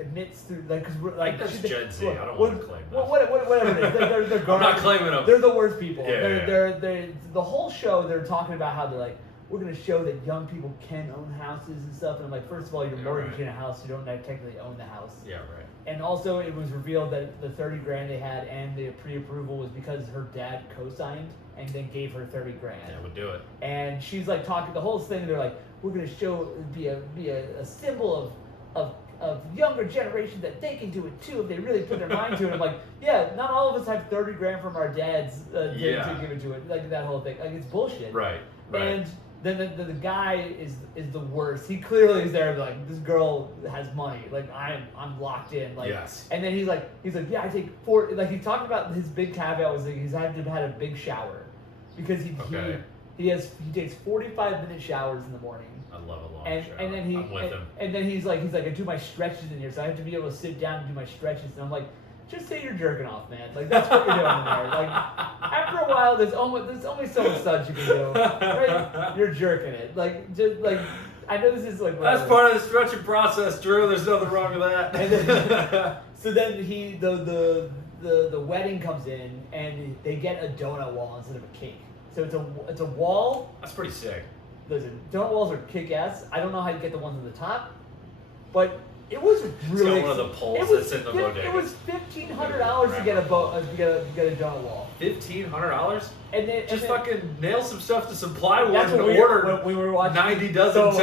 admits through because that's Gen Z. I don't want to claim that. Whatever it is, they're I'm not claiming them. They're the worst people. Yeah, they're the whole show. They're talking about how they're we're going to show that young people can own houses and stuff. And I'm first of all, you're mortgaging a house, you don't technically own the house. Yeah, right. And also, it was revealed that the $30 grand they had and the pre-approval was because her dad co-signed and then gave her $30 grand. Yeah, would do it. And she's talking the whole thing. They're we're going to show be a symbol of younger generation that they can do it too if they really put their mind to it. I'm yeah, not all of us have $30 grand from our dads to give it to it. That whole thing. It's bullshit. Right. And then the guy is the worst. He clearly is there this girl has money. I'm locked in. Yes. And then he's yeah, I take 4. He talked about his big caveat was he's had a big shower because he takes 45-minute showers in the morning. I love a long shower. And then I'm with him. And then he's I do my stretches in here, so I have to be able to sit down and do my stretches. And I'm just say you're jerking off, man. That's what you're doing in there. After a while, there's only so much suds you can do. Right? You're jerking it. I know this is whatever. That's part of the stretching process, Drew. There's nothing wrong with that. And then, so then the wedding comes in and they get a donut wall instead of a cake. So it's a wall. That's pretty sick. Listen, donut walls are kick-ass. I don't know how you get the ones on the top, but it was really. It's got one of the poles that's in the bodega. It was $1,500 to get a donut wall. $1,500? And then fucking nail some stuff to some plywood and order when we were watching 90 dozen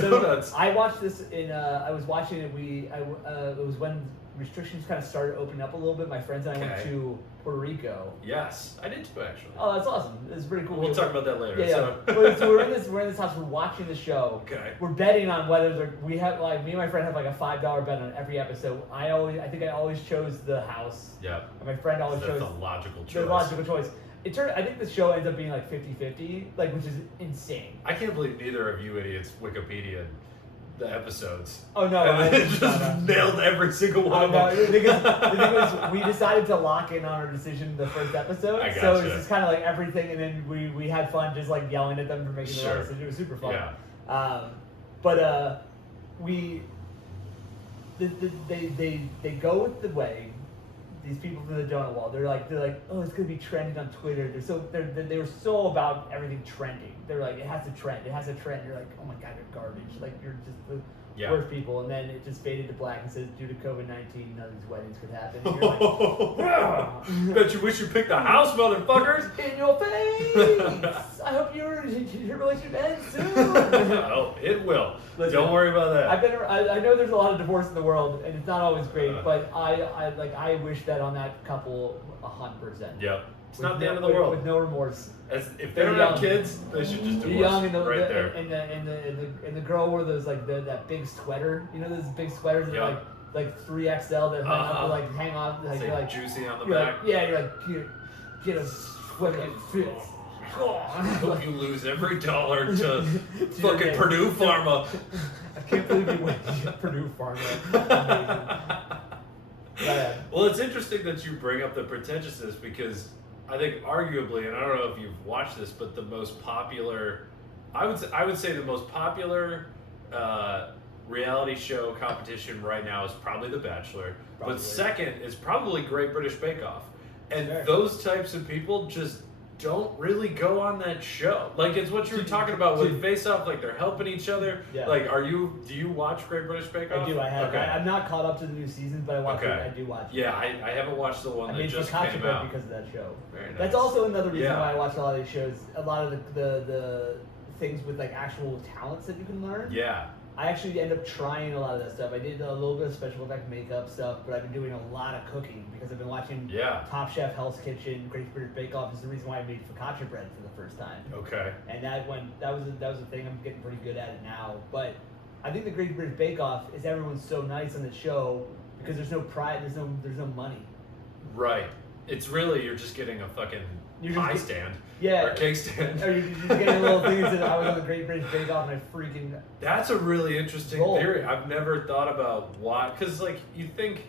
donuts. I watched this in. I was watching it. It was when restrictions kind of started opening up a little bit. My friends and I went to Puerto Rico. Yes, I did too, actually. Oh, that's awesome. It's pretty cool. We'll talk about that later. Yeah. So we're in this house. We're watching the show. Okay. We're betting on whether we have me and my friend have a $5 bet on every episode. I think I always chose the house. Yeah. And my friend always chose. That's a logical choice. The logical choice. I think the show ends up being 50-50, which is insane. I can't believe neither of you idiots Wikipedia the episodes. Oh no! And I it just nailed every single one of them. Because the thing was, we decided to lock in on our decision in the first episode, I gotcha. so it's just kind of like everything, and then we had fun just like yelling at them for making the right decision. It was super fun. Yeah. They go with the way. These people from the donut wall, they're like, oh, it's gonna be trending on Twitter. They were so about everything trending. They're like, it has to trend. You're like, oh my god, you're garbage. Like you're just the worst people. And then it just faded to black and says, due to COVID-19, none of these weddings could happen. And you're like, bet you wish you picked the house, motherfuckers. In your face. I hope your relationship ends soon. Oh, it will. Listen, don't worry about that. I know there's a lot of divorce in the world, and it's not always great. But I wish that on that couple 100%. Yep. It's not the end of the world. With no remorse. If they don't have kids, they should just divorce. Young and there. And the girl wore those like that big sweater. You know those big sweaters that are like 3XL that hang off. Like, you're like juicy on the back. You're like get a sweater that fits. Hope you lose every dollar to fucking Purdue Pharma. I can't believe you went to Purdue Pharma. Well, it's interesting that you bring up the pretentiousness because I think arguably, and I don't know if you've watched this, but the most popular, I would say the most popular reality show competition right now is probably The Bachelor. Probably. But second is probably Great British Bake Off. And those types of people just don't really go on that show. Like, it's what you were talking about with Face Off, like, they're helping each other. Yeah. Like, do you watch Great British Bake Off? I do, I have. Okay. I'm not caught up to the new seasons, but I watch it. I do watch it. Yeah, I haven't watched the one that just came out. Because of that show. Very nice. That's also another reason why I watch a lot of these shows. A lot of the things with, like, actual talents that you can learn. Yeah. I actually end up trying a lot of that stuff. I did a little bit of special effect makeup stuff, but I've been doing a lot of cooking because I've been watching Top Chef, Hell's Kitchen, Great British Bake Off. Is the reason why I made focaccia bread for the first time. Okay. And that was a thing. I'm getting pretty good at it now. But I think the Great British Bake Off is everyone's so nice on the show because there's no pride, there's no money. Right. It's really you're just getting a fucking pie stand. Yeah. Or cake stand. Or you're just getting a little thing that says I was on the Great British Bake Off and I freaking... That's a really interesting theory. I've never thought about why. Because, like, you think...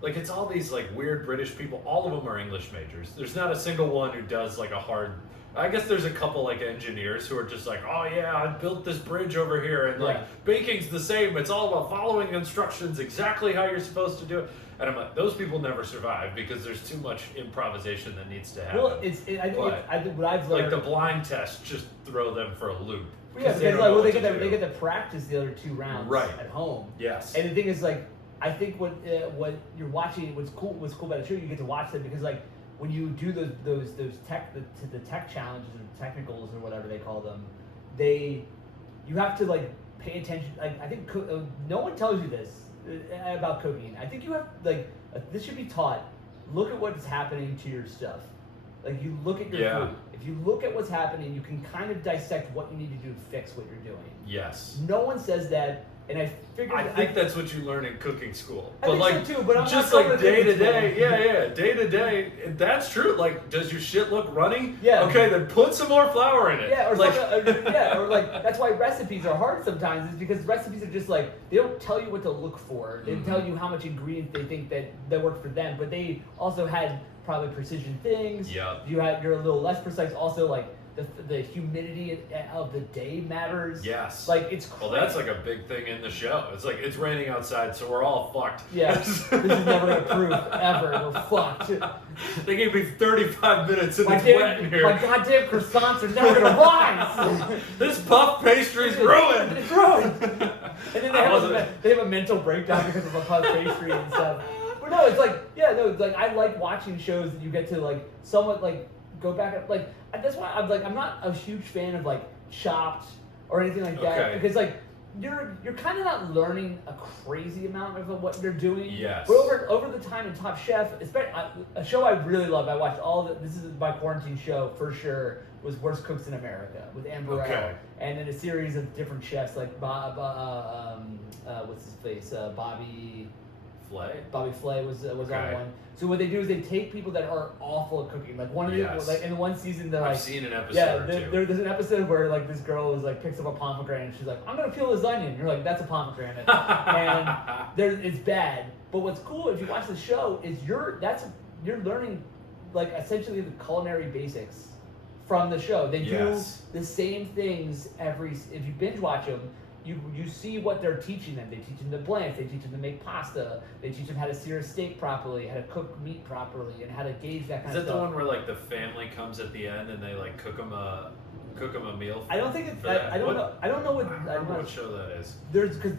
Like, it's all these, like, weird British people. All of them are English majors. There's not a single one who does, like, a hard... I guess there's a couple, like, engineers who are just like, oh, yeah, I built this bridge over here. And, like, baking's the same. It's all about following instructions exactly how you're supposed to do it. And I'm like, those people never survive because there's too much improvisation that needs to happen. Well, I think what I've learned... Like, the blind test, just throw them for a loop. Yeah, because they get to practice the other 2 rounds at home. Yes. And the thing is, like, I think what you're watching, what's cool about the show, you get to watch them because, like, when you do those tech challenges or technicals or whatever they call them, you have to, like, pay attention. Like, I think no one tells you this about cooking. I think you have, like, this should be taught. Look at what's happening to your stuff. Like, you look at your food. If you look at what's happening, you can kind of dissect what you need to do to fix what you're doing. Yes. No one says that, and I think that's what you learn in cooking school. I think so too, but I'm just not like day to day. Day to day. That's true. Like, does your shit look runny? Yeah. Okay, then put some more flour in it. Yeah, or that's why recipes are hard sometimes. Is because recipes are just like they don't tell you what to look for. They tell you how much ingredients they think that work for them, but they also had probably precision things. Yeah. You're a little less precise. Also, like the humidity of the day matters. Yes. Like it's crazy. Well, that's like a big thing in the show. It's like it's raining outside, so we're all fucked. Yeah. This is never gonna prove ever. We're fucked. They gave me 35 minutes and it's wet in here. My goddamn croissants are never gonna rise. This puff pastry's ruined. It's ruined. And then they have a mental breakdown because of a puff pastry and stuff. But no, it's like it's like I like watching shows that you get to like somewhat like go back and like that's why I'm not a huge fan of like Chopped or anything like that because like you're kind of not learning a crazy amount of what they're doing. Yes. But over the time in Top Chef, especially a show I really love. I watched this is my quarantine show for sure. Was Worst Cooks in America with Amber Burrell, and then a series of different chefs like what's his face, Bobby Flay? Bobby Flay was on Okay. one. So what they do is they take people that are awful at cooking. Like one of the like in one season they're like I've seen an episode yeah, or two. there's an episode where like this girl is like picks up a pomegranate and she's like, I'm gonna peel this onion. You're like, that's a pomegranate. And it's bad. But what's cool if you watch the show is you're learning like essentially the culinary basics from the show. They do the same things if you binge watch them. You see what they're teaching them. They teach them to blanch. They teach them to make pasta. They teach them how to sear a steak properly, how to cook meat properly, and how to gauge that kind of stuff. Is that the one where like the family comes at the end and they like cook them a meal? I don't think it's. I don't know. I don't know what. I don't remember what show that is. There's because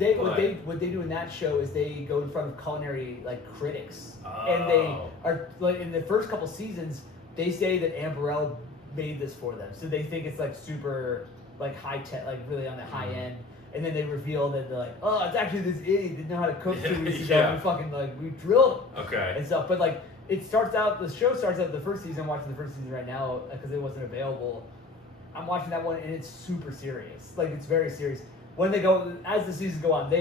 what they do in that show is they go in front of culinary like critics, and they are like in the first couple seasons they say that Amberell made this for them, so they think it's like super like high tech, like really on the high end. And then they reveal that they're like, oh, it's actually this idiot didn't know how to cook 2 weeks ago. We fucking we drilled him. Okay. And stuff. But the show starts out the first season. I'm watching the first season right now because it wasn't available. I'm watching that one and it's super serious. Like it's very serious. When they go, as the seasons go on,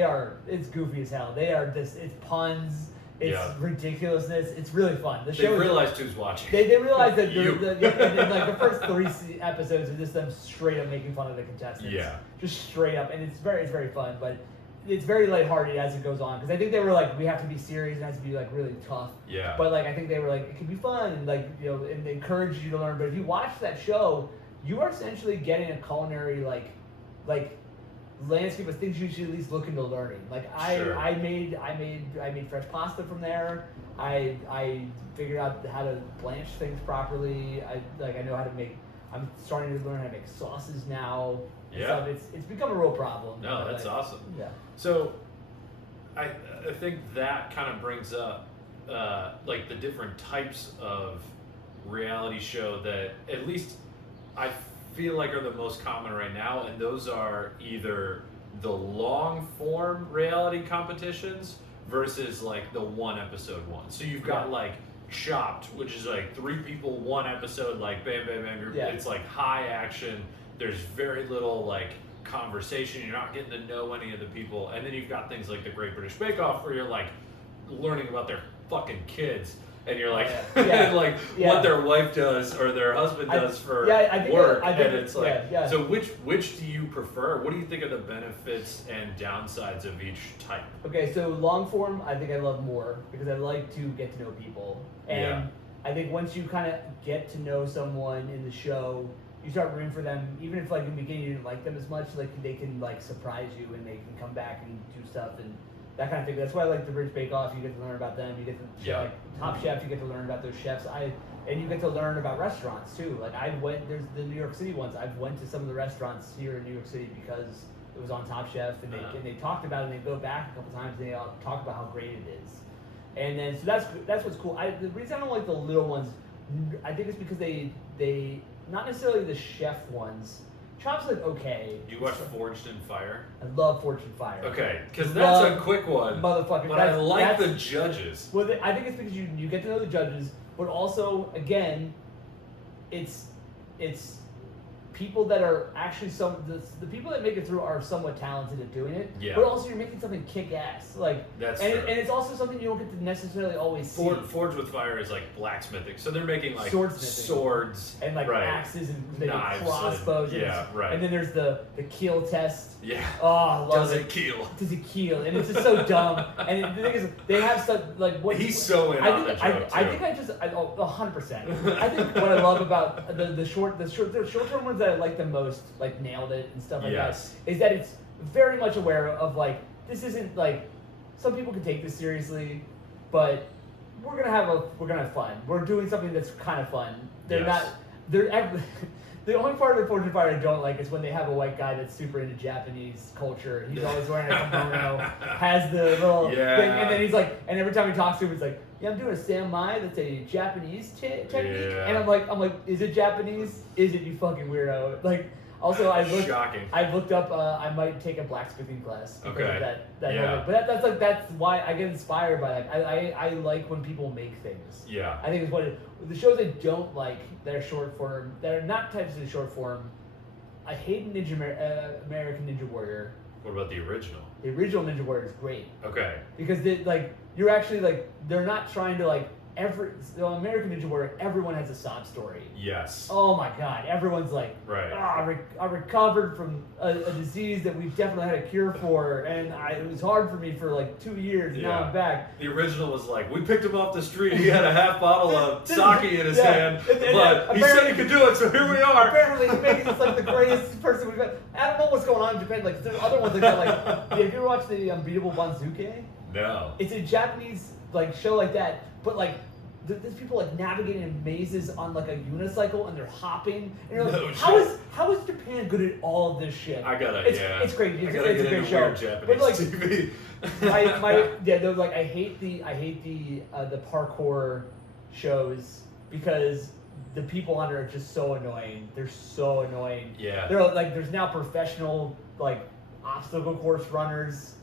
it's goofy as hell. It's puns. It's ridiculousness. It's really fun. The show. They realized who's watching. They realized that the first 3 episodes are just them straight up making fun of the contestants. Yeah. Just straight up, and it's very fun, but it's very lighthearted as it goes on. Because I think they were like, we have to be serious and it has to be like really tough. Yeah. But I think they were like, it can be fun and and they encourage you to learn. But if you watch that show, you are essentially getting a culinary like landscape of things you should at least look into learning. I made fresh pasta from there. I figured out how to blanch things properly. I know how to make. I'm starting to learn how to make sauces now. Yeah, it's become a real problem. No, that's awesome. Yeah. So, I think that kind of brings up the different types of reality show that at least I feel like are the most common right now, and those are either the long form reality competitions versus the 1 episode one. So you've got Chopped, which is 3 people, 1 episode, bam bam bam. It's high action. There's very little conversation. You're not getting to know any of the people. And then you've got things like the Great British Bake Off where you're learning about their fucking kids. And you're what their wife does or their husband does for work. So which do you prefer? What do you think are the benefits and downsides of each type? Okay, so long form, I think I love more because I like to get to know people. And I think once you kind of get to know someone in the show, you start rooting for them. Even if in the beginning you didn't like them as much, they can surprise you and they can come back and do stuff and that kind of thing. That's why I like the British Bake Off. You get to learn about them. You get to Top Chef. You get to learn about those chefs. And you get to learn about restaurants too. There's the New York City ones. I've went to some of the restaurants here in New York City because it was on Top Chef, and they talked about it. And they go back a couple times and they all talk about how great it is. And then so that's what's cool. The reason I don't like the little ones, I think it's because they not necessarily the chef ones. Chop's okay. You watch Forged in Fire? I love Forged in Fire. Okay, because that's a quick one. Motherfucker. But I like the judges. Well, I think it's because you get to know the judges, but also, again, it's people that are actually the people that make it through are somewhat talented at doing it. Yeah. But also, you're making something kick-ass. That's true. And it's also something you don't get to necessarily always see. Forged with Fire is blacksmithing, so they're making swords and axes and knives, crossbows. And then there's the keel test. Yeah. Oh, I love Does it keel? Does it keel? And it's just so dumb. And the thing is, they have such what he's so in on the joke too. I think 100%. I think what I love about the short term ones that I like the most, nailed it and stuff like that, is that it's very much aware of this isn't some people can take this seriously, but we're gonna have fun. We're doing something that's kind of fun. The only part of the Fortune Fire I don't like is when they have a white guy that's super into Japanese culture. He's always wearing a kimono, has the little thing, and then he's and every time he talks to him, he's yeah, I'm doing a Sanmai, that's a Japanese technique. Yeah. And I'm like, is it Japanese? Is it, you fucking weirdo? Also, I've looked up, I might take a blacksmithing class. Okay. But that's why I get inspired by I like when people make things. Yeah. I think it's the shows I don't like that are short form, that are not technically short form. I hate American Ninja Warrior. What about the original? The original Ninja Warrior is great. Okay. Because you're actually like they're not trying to like American Ninja Warrior, everyone has a sob story. Yes. Oh my God, everyone's like, right. I recovered from a disease that we definitely had a cure for, and it was hard for me for like 2 years. And now I'm back. The original was like, we picked him off the street. He had a half bottle of sake in his hand, but he said he could do it, so here we are. Apparently, he makes us like the greatest person we've got. I don't know what's going on in Japan. Like, there's other ones that got like. Have you ever watched the Unbeatable Banzuke? No. It's a Japanese like show like that, but like there's people like navigating in mazes on like a unicycle and they're hopping. And you're like, how is Japan good at all of this shit? It's great. It's a great show. Japanese but like TV. they're like I hate the parkour shows because the people on it are just so annoying. They're so annoying. Yeah. They're like there's now professional like obstacle course runners.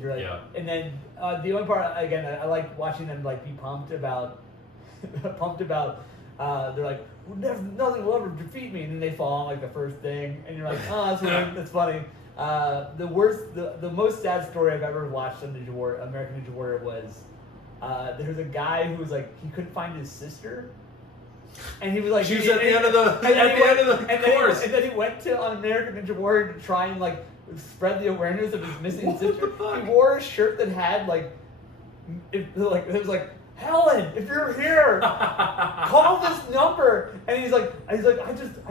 You're like, and then the only part again, I like watching them like be pumped about. They're like, nothing will ever defeat me, and then they fall on like the first thing, and you're like, oh, that's weird, that's funny. The most sad story I've ever watched on American Ninja Warrior was there's a guy who was like he couldn't find his sister. And he was like, she's at the end of the course. And then he went to on American Ninja Warrior to try and like spread the awareness of his missing sister. He wore a shirt that had it was like, Helen, if you're here, call this number. And he's like, I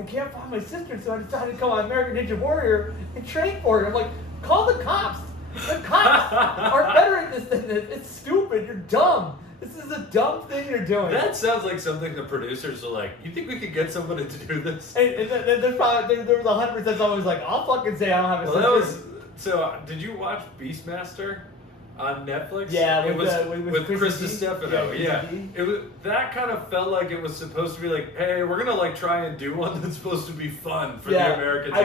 can't find my sister, so I decided to call American Ninja Warrior and train for her. I'm like, call the cops. The cops are better at this than this. It's stupid. You're dumb. This is a dumb thing you're doing. That sounds like something the producers are like, you think we could get somebody to do this? And there's probably there was 100% someone who's like, I'll fucking say I don't have a sister. So did you watch Beastmaster on Netflix? Yeah, with Chris Stefano. Yeah, it was that kind of felt like it was supposed to be like, hey, we're gonna like try and do one that's supposed to be fun for the Americans.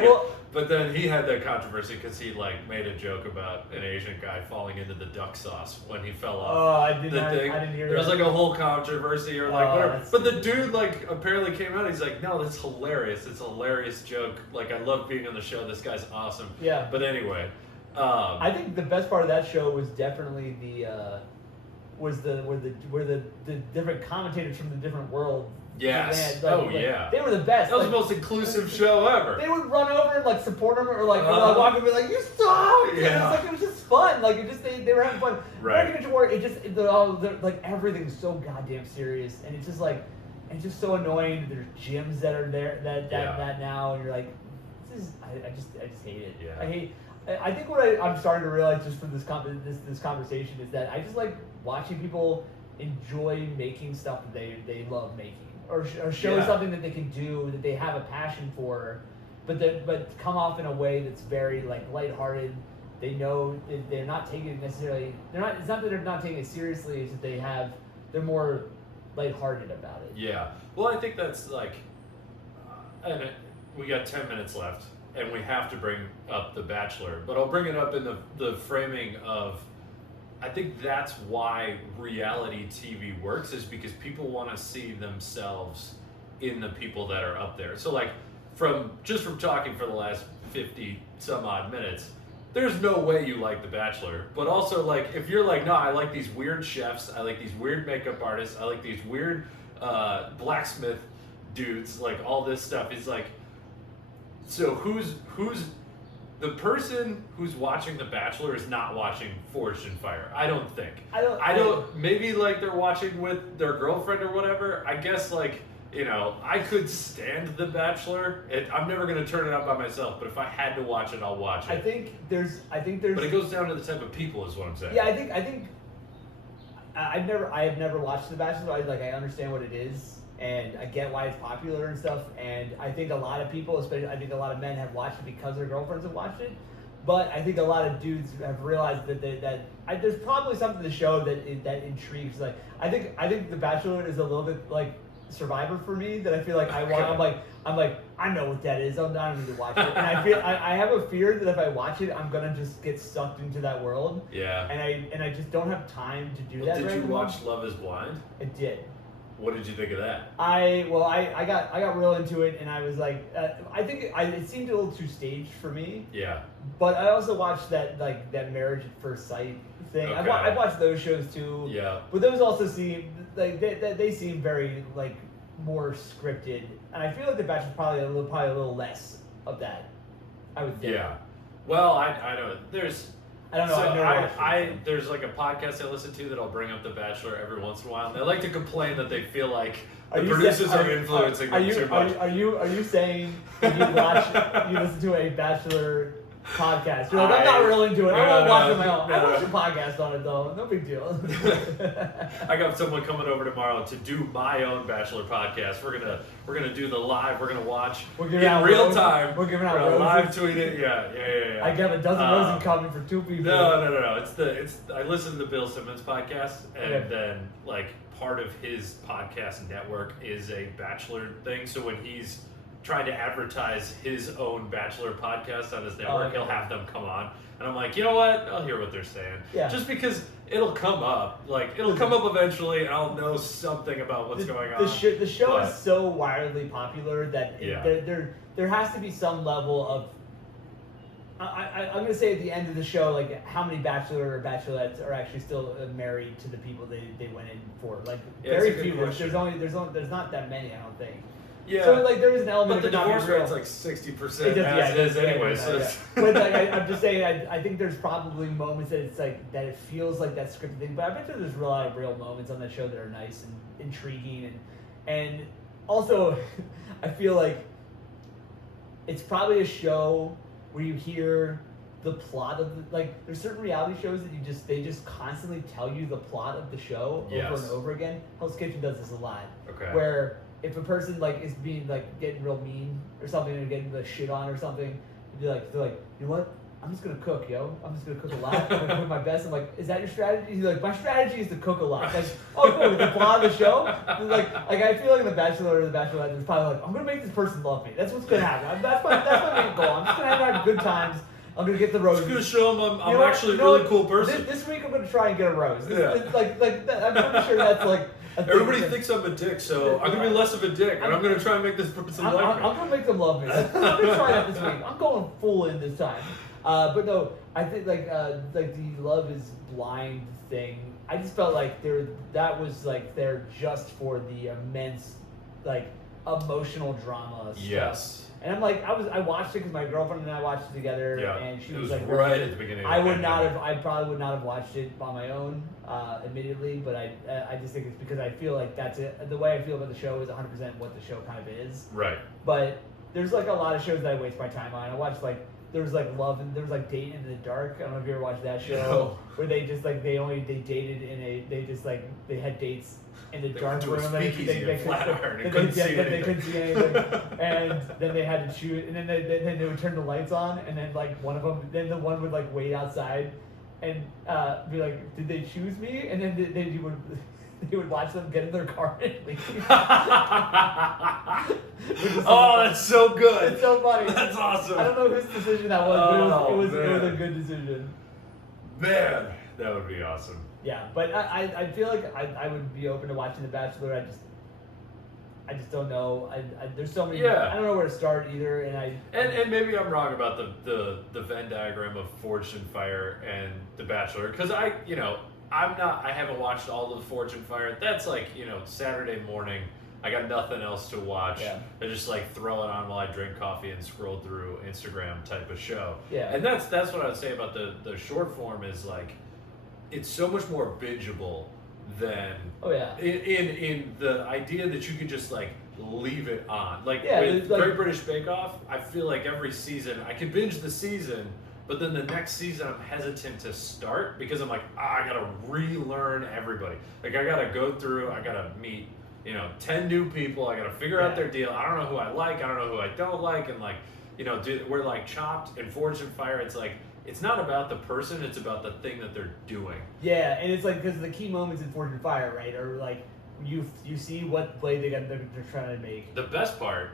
But then he had that controversy because he like made a joke about an Asian guy falling into the duck sauce when he fell off. Oh, I didn't hear there was like a whole controversy or like whatever. But the dude like apparently came out. He's like, no, that's hilarious. It's a hilarious joke. Like I love being on the show. This guy's awesome. Yeah. But anyway. I think the best part of that show was definitely where the different commentators from the different worlds. Yes. They were the best. That was the most inclusive show ever. They would run over and like support them or like walk and be like, "You suck!" Yeah. It was just fun. Like it just they were having fun. Right. American Ninja Warrior, like everything's so goddamn serious, and it's just so annoying. There's gyms that are there that now, and you're like, I just hate it. Yeah. I think what I'm starting to realize just from this conversation is that I just like watching people enjoy making stuff that they love making, or show something that they can do that they have a passion for, but come off in a way that's very like lighthearted. They know they're not taking it necessarily. It's not that they're not taking it seriously. It's that they're more lighthearted about it. Yeah. Well, I think that's like, and we got 10 minutes left. And we have to bring up The Bachelor, but I'll bring it up in the framing of, I think that's why reality TV works, is because people want to see themselves in the people that are up there. So like, from talking for the last 50 some odd minutes, there's no way you like The Bachelor. But also like, if you're like, no, I like these weird chefs, I like these weird makeup artists, I like these weird blacksmith dudes, like all this stuff is like, so who's the person who's watching The Bachelor is not watching Forged in Fire. I don't think. I don't. Maybe like they're watching with their girlfriend or whatever. I guess like, you know, I could stand The Bachelor. I'm never gonna turn it on by myself. But if I had to watch it, I'll watch it. I think there's. But it goes down to the type of people, is what I'm saying. Yeah, I think. I have never watched The Bachelor. I understand what it is. And I get why it's popular and stuff, and I think a lot of people, especially I think a lot of men, have watched it because their girlfriends have watched it. But I think a lot of dudes have realized that there's probably something to the show that intrigues. Like I think The Bachelor is a little bit like Survivor for me. That I feel like I'm like I know what that is. I don't need to watch it, and I have a fear that if I watch it, I'm gonna just get sucked into that world. Yeah. And I just don't have time to do that. Did you watch Love Is Blind? I did. What did you think of that? I got real into it, and I was like, I think it seemed a little too staged for me. Yeah. But I also watched that Marriage at First Sight thing. Okay. I watched those shows too. Yeah. But those also seem like they seem very like more scripted, and I feel like The Bachelor's probably a little less of that. I would think. Yeah. Well, I don't. There's. I don't know. So I've never watched it, so. there's like a podcast I listen to that'll bring up The Bachelor every once in a while, and they like to complain that they feel like the producers are influencing them too much. Are you saying that you listen to a Bachelor podcast? You're like, I'm not really into it. I won't watch it on my own. I watch a podcast on it though. No big deal. I got someone coming over tomorrow to do my own Bachelor podcast. We're gonna do the live. We're gonna watch in real time. We're giving out roses. Roses. Live tweet it. Yeah. I got a dozen roses coming for 2 people. No. It's I listen to the Bill Simmons podcast, and then like part of his podcast network is a Bachelor thing. So when he's trying to advertise his own Bachelor podcast on his network, he'll have them come on. And I'm like, you know what? I'll hear what they're saying. Yeah. Just because it'll come up. Like, it'll come up eventually, and I'll know something about what's going on. The show is so wildly popular that there has to be some level of... I'm going to say at the end of the show, like, how many Bachelor or Bachelorettes are actually still married to the people they went in for. Like, very few. There's not that many, I don't think. Yeah. So like there is an element but the of divorce rate's like 60% as is anyway. But like I'm just saying, I think there's probably moments that it's like that it feels like that scripted thing. But I bet there's a lot of real moments on that show that are nice and intriguing and also I feel like it's probably a show where you hear the plot of there's certain reality shows that they just constantly tell you the plot of the show over and over again. Hell's Kitchen does this a lot. Okay. Where if a person is being getting real mean or something or getting the shit on or something, they're like, you know what? I'm just gonna cook, yo. I'm just gonna cook a lot. I'm gonna cook my best. I'm like, is that your strategy? He's like, my strategy is to cook a lot. Like, oh cool, with the plot of the show. Like I feel like The Bachelor or The Bachelorette is probably like, I'm gonna make this person love me. That's what's gonna happen. That's my main goal. I'm just gonna have good times. I'm gonna get the rose. I'm gonna show them I'm actually a really cool person. This week I'm gonna try and get a rose. I'm pretty sure that's like. Everybody thinks I'm a dick, so I'm gonna be less of a dick, and I'm gonna try and make this person like me. I'm gonna make them love me. I'm gonna try that this week. I'm going full in this time. But no, I think the Love Is Blind thing. I just felt like that was there just for the immense emotional drama stuff. Yes. And I'm like, I watched it because my girlfriend and I watched it together, and she was like, right at the beginning. I probably would not have watched it on my own, admittedly, but I just think it's because I feel like that's it. The way I feel about the show is 100% what the show kind of is. Right. But there's a lot of shows that I waste my time on. I watched there was Love and there was Date in the Dark. I don't know if you ever watched that show where they just they dated they had dates in the dark room. They couldn't see anything. And then they had to choose, and then they would turn the lights on, and then one of them, then the one would wait outside, and be like, did they choose me? And then they would watch them get in their car and leave. Oh, that's so good. It's so funny. That's awesome. I don't know whose decision that was, but it was a good decision. Man, that would be awesome. Yeah, but I feel like I would be open to watching The Bachelor. I just don't know. There's so many. I don't know where to start either, and maybe I'm wrong about the Venn diagram of Fortune Fire and The Bachelor, because I haven't watched all of Fortune Fire. That's Saturday morning. I got nothing else to watch. Yeah. I just throw it on while I drink coffee and scroll through Instagram type of show. Yeah. And that's what I would say about the short form is it's so much more bingeable than in the idea that you could just leave it on. With Great British Bake Off, I feel like every season I can binge the season, but then the next season I'm hesitant to start because I'm I gotta relearn everybody. I gotta go through, I gotta meet 10 new people, I gotta figure out their deal. I don't know who I like, I don't know who I don't like, and we're Chopped and Fortune Fire, it's not about the person, it's about the thing that they're doing. Yeah, and it's because the key moments in Fortune Fire, right, are you see what play they're trying to make. The best part,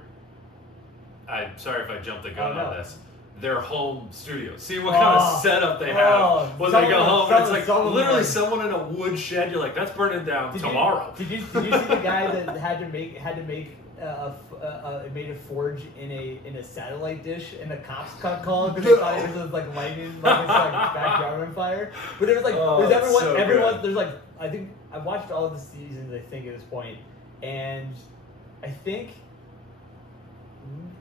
I'm sorry if I jumped the gun on this, their home studio. See what kind of setup they have when they go home. And it's like literally someone in a wood shed. You're like, that's burning down tomorrow. Did you see the guy that had to make made a forge in a satellite dish, and the cops got called because they thought it was like lighting like his backyard on fire? But there was like there's everyone there's like I think I watched all of the seasons I think at this point, and I think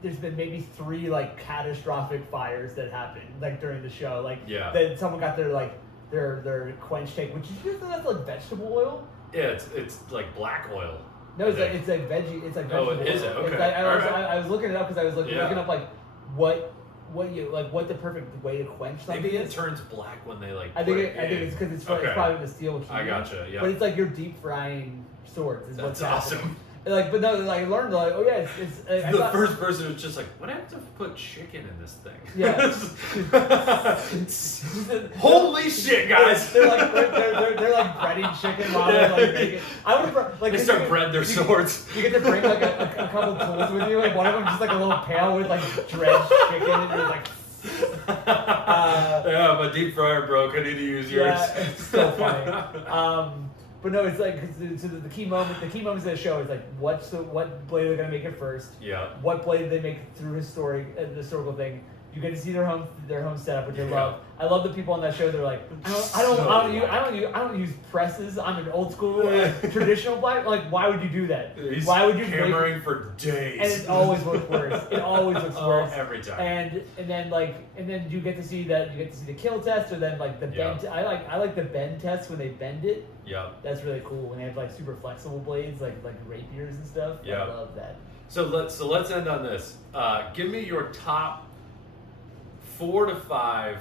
there's been maybe 3 like catastrophic fires that happened like during the show, like that someone got their quench tank, which is that's like vegetable oil. Yeah, it's like black oil. No, it's like veggie. It's like vegetable. Oh, is it? Okay. I was looking it up because I was looking up like what the perfect way to quench something. Maybe it turns black when they like. I think it's because it's probably the steel heat. I gotcha. Yeah. But it's like you're deep frying swords. Is That's what's awesome. happening. Like, but no, like I learned like, oh yeah, it's the first person was just like, what happened to put chicken in this thing? Yeah. Holy shit, guys! They're like breading chicken while they're like making. I would like they start bread their swords. You get to bring like a couple tools with you. Like one of them just like a little pail with like dredged chicken, and you're like. Yeah, my deep fryer broke. I need to use yours. Yeah, it's so funny. But no, it's like so the key moments of the show is like what blade are they gonna make it first? Yeah. What blade did they make through historical thing? You get to see their home setup, which I love. I love the people on that show. They're like, I don't use presses. I'm an old school traditional black. Like, why would you do that? Why would you hammering for days? And it always looks worse. It always looks worse every time. And then you get to see the kill test, or then like the bend. I like the bend test when they bend it. Yeah. That's really cool when they have like super flexible blades, like rapiers and stuff. Yeah. I love that. So let's end on this. Give me your top 4 to 5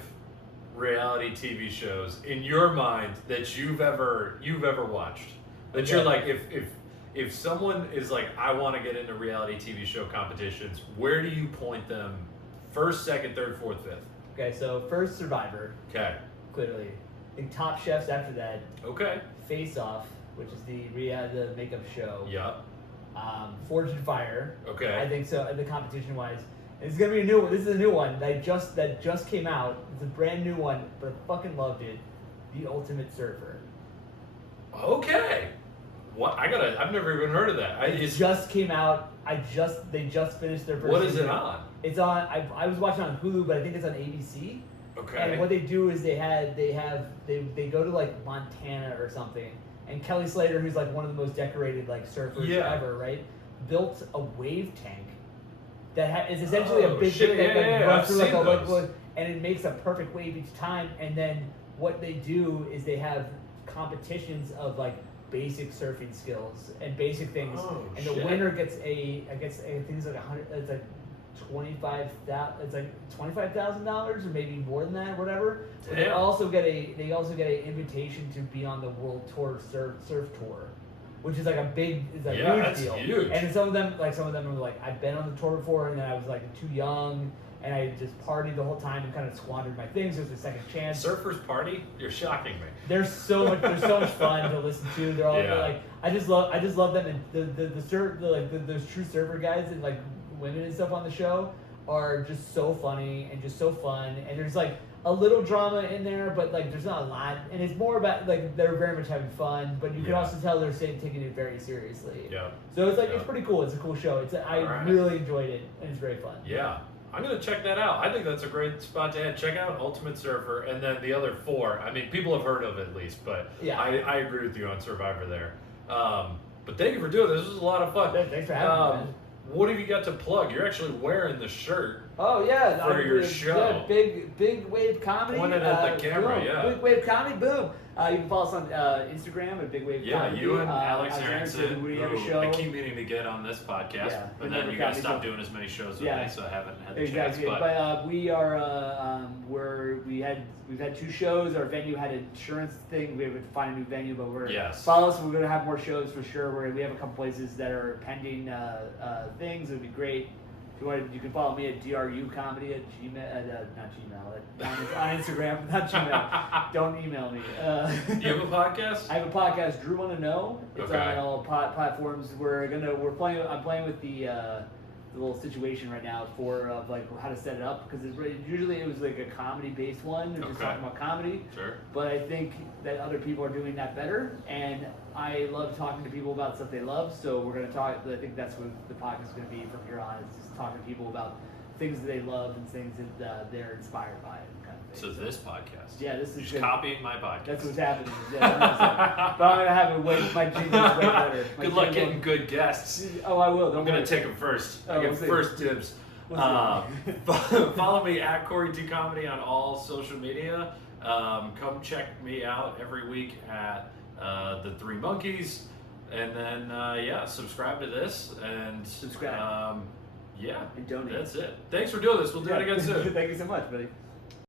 reality TV shows in your mind that you've ever watched. That you're like, if someone is like, I want to get into reality TV show competitions, where do you point them? First, second, third, fourth, fifth. Okay, so first Survivor. Okay. Clearly, I think Top Chefs after that. Okay. Face Off, which is the makeup show. Yep. Forged in Fire. Okay. I think so. The competition wise, it's gonna be a new one. This is a new one that just came out. It's a brand new one, but I fucking loved it. The Ultimate Surfer. Okay. What? I've never even heard of that. It just came out. They just finished their first. What is season. it on? It's on. I was watching on Hulu, but I think it's on ABC. Okay. And what they do is they go to like Montana or something, and Kelly Slater, who's like one of the most decorated like surfers ever, right? Built a wave tank that is essentially a big thing that runs through like a liquid, and it makes a perfect wave each time. And then what they do is they have competitions of like basic surfing skills and basic things, and the winner gets I think it's like $25,000 or maybe more than that, whatever. But they also get an invitation to be on the World Tour surf tour, which is like a huge deal. Huge. And some of them are like, I've been on the tour before, and then I was like too young, and I just partied the whole time and kind of squandered my things. It was a second chance. Surfers party? You're shocking me. They're so much fun to listen to. They're all like, I just love them, and those true surfer guys and like women and stuff on the show are just so funny and just so fun, and there's like a little drama in there, but like there's not a lot, and it's more about like they're very much having fun, but you can also tell they're taking it very seriously. Yeah. So it's like it's pretty cool. It's a cool show. I really enjoyed it, and it's very fun. Yeah. I'm going to check that out. I think that's a great spot to add. Check out Ultimate Surfer, and then the other 4. I mean, people have heard of it at least, but I agree with you on Survivor there. But thank you for doing this. This was a lot of fun. Thanks for having me, man. What have you got to plug? You're actually wearing the shirt. Oh yeah, for your show. Yeah, big wave comedy. Pointed at the camera, boom. Big wave comedy, boom. You can follow us on Instagram at Big Wave Comedy. Yeah, you and Alex Aronson, we have a who show. I keep meaning to get on this podcast, but then you guys stopped doing as many shows with me, so I haven't had the chance. But we are we've had 2 shows. Our venue had an insurance thing. We have to find a new venue, but follow us. We're going to have more shows for sure. We have a couple places that are pending things. It would be great. You can follow me at DRUcomedy at on Instagram, not Gmail. Don't email me. You have a podcast? I have a podcast, Drew Wanna Know. It's on all platforms. I'm playing with the little situation right now of like how to set it up, because usually it was like a comedy-based one, just Okay. talking about comedy. Sure. But I think that other people are doing that better, and I love talking to people about stuff they love. So we're gonna talk. I think that's what the podcast is gonna be from here on. Is just talking to people about things that they love and things that they're inspired by, kind of thing. So this podcast. Yeah, this is Just good. copying my podcast. That's what's happening. Yeah, 100%. But I'm gonna have it way. My jingle's way better. My Good luck jingle- getting good guests. Oh, I will. Don't I'm gonna worry. take them first. Oh, I get we'll see. first dibs. We'll see. Follow me at Corey2Comedy on all social media. Come check me out every week at the Three Monkeys, and then subscribe to this and Subscribe. Yeah, And donate. that's it. Thanks for doing this. We'll do it again soon. Thank you so much, buddy.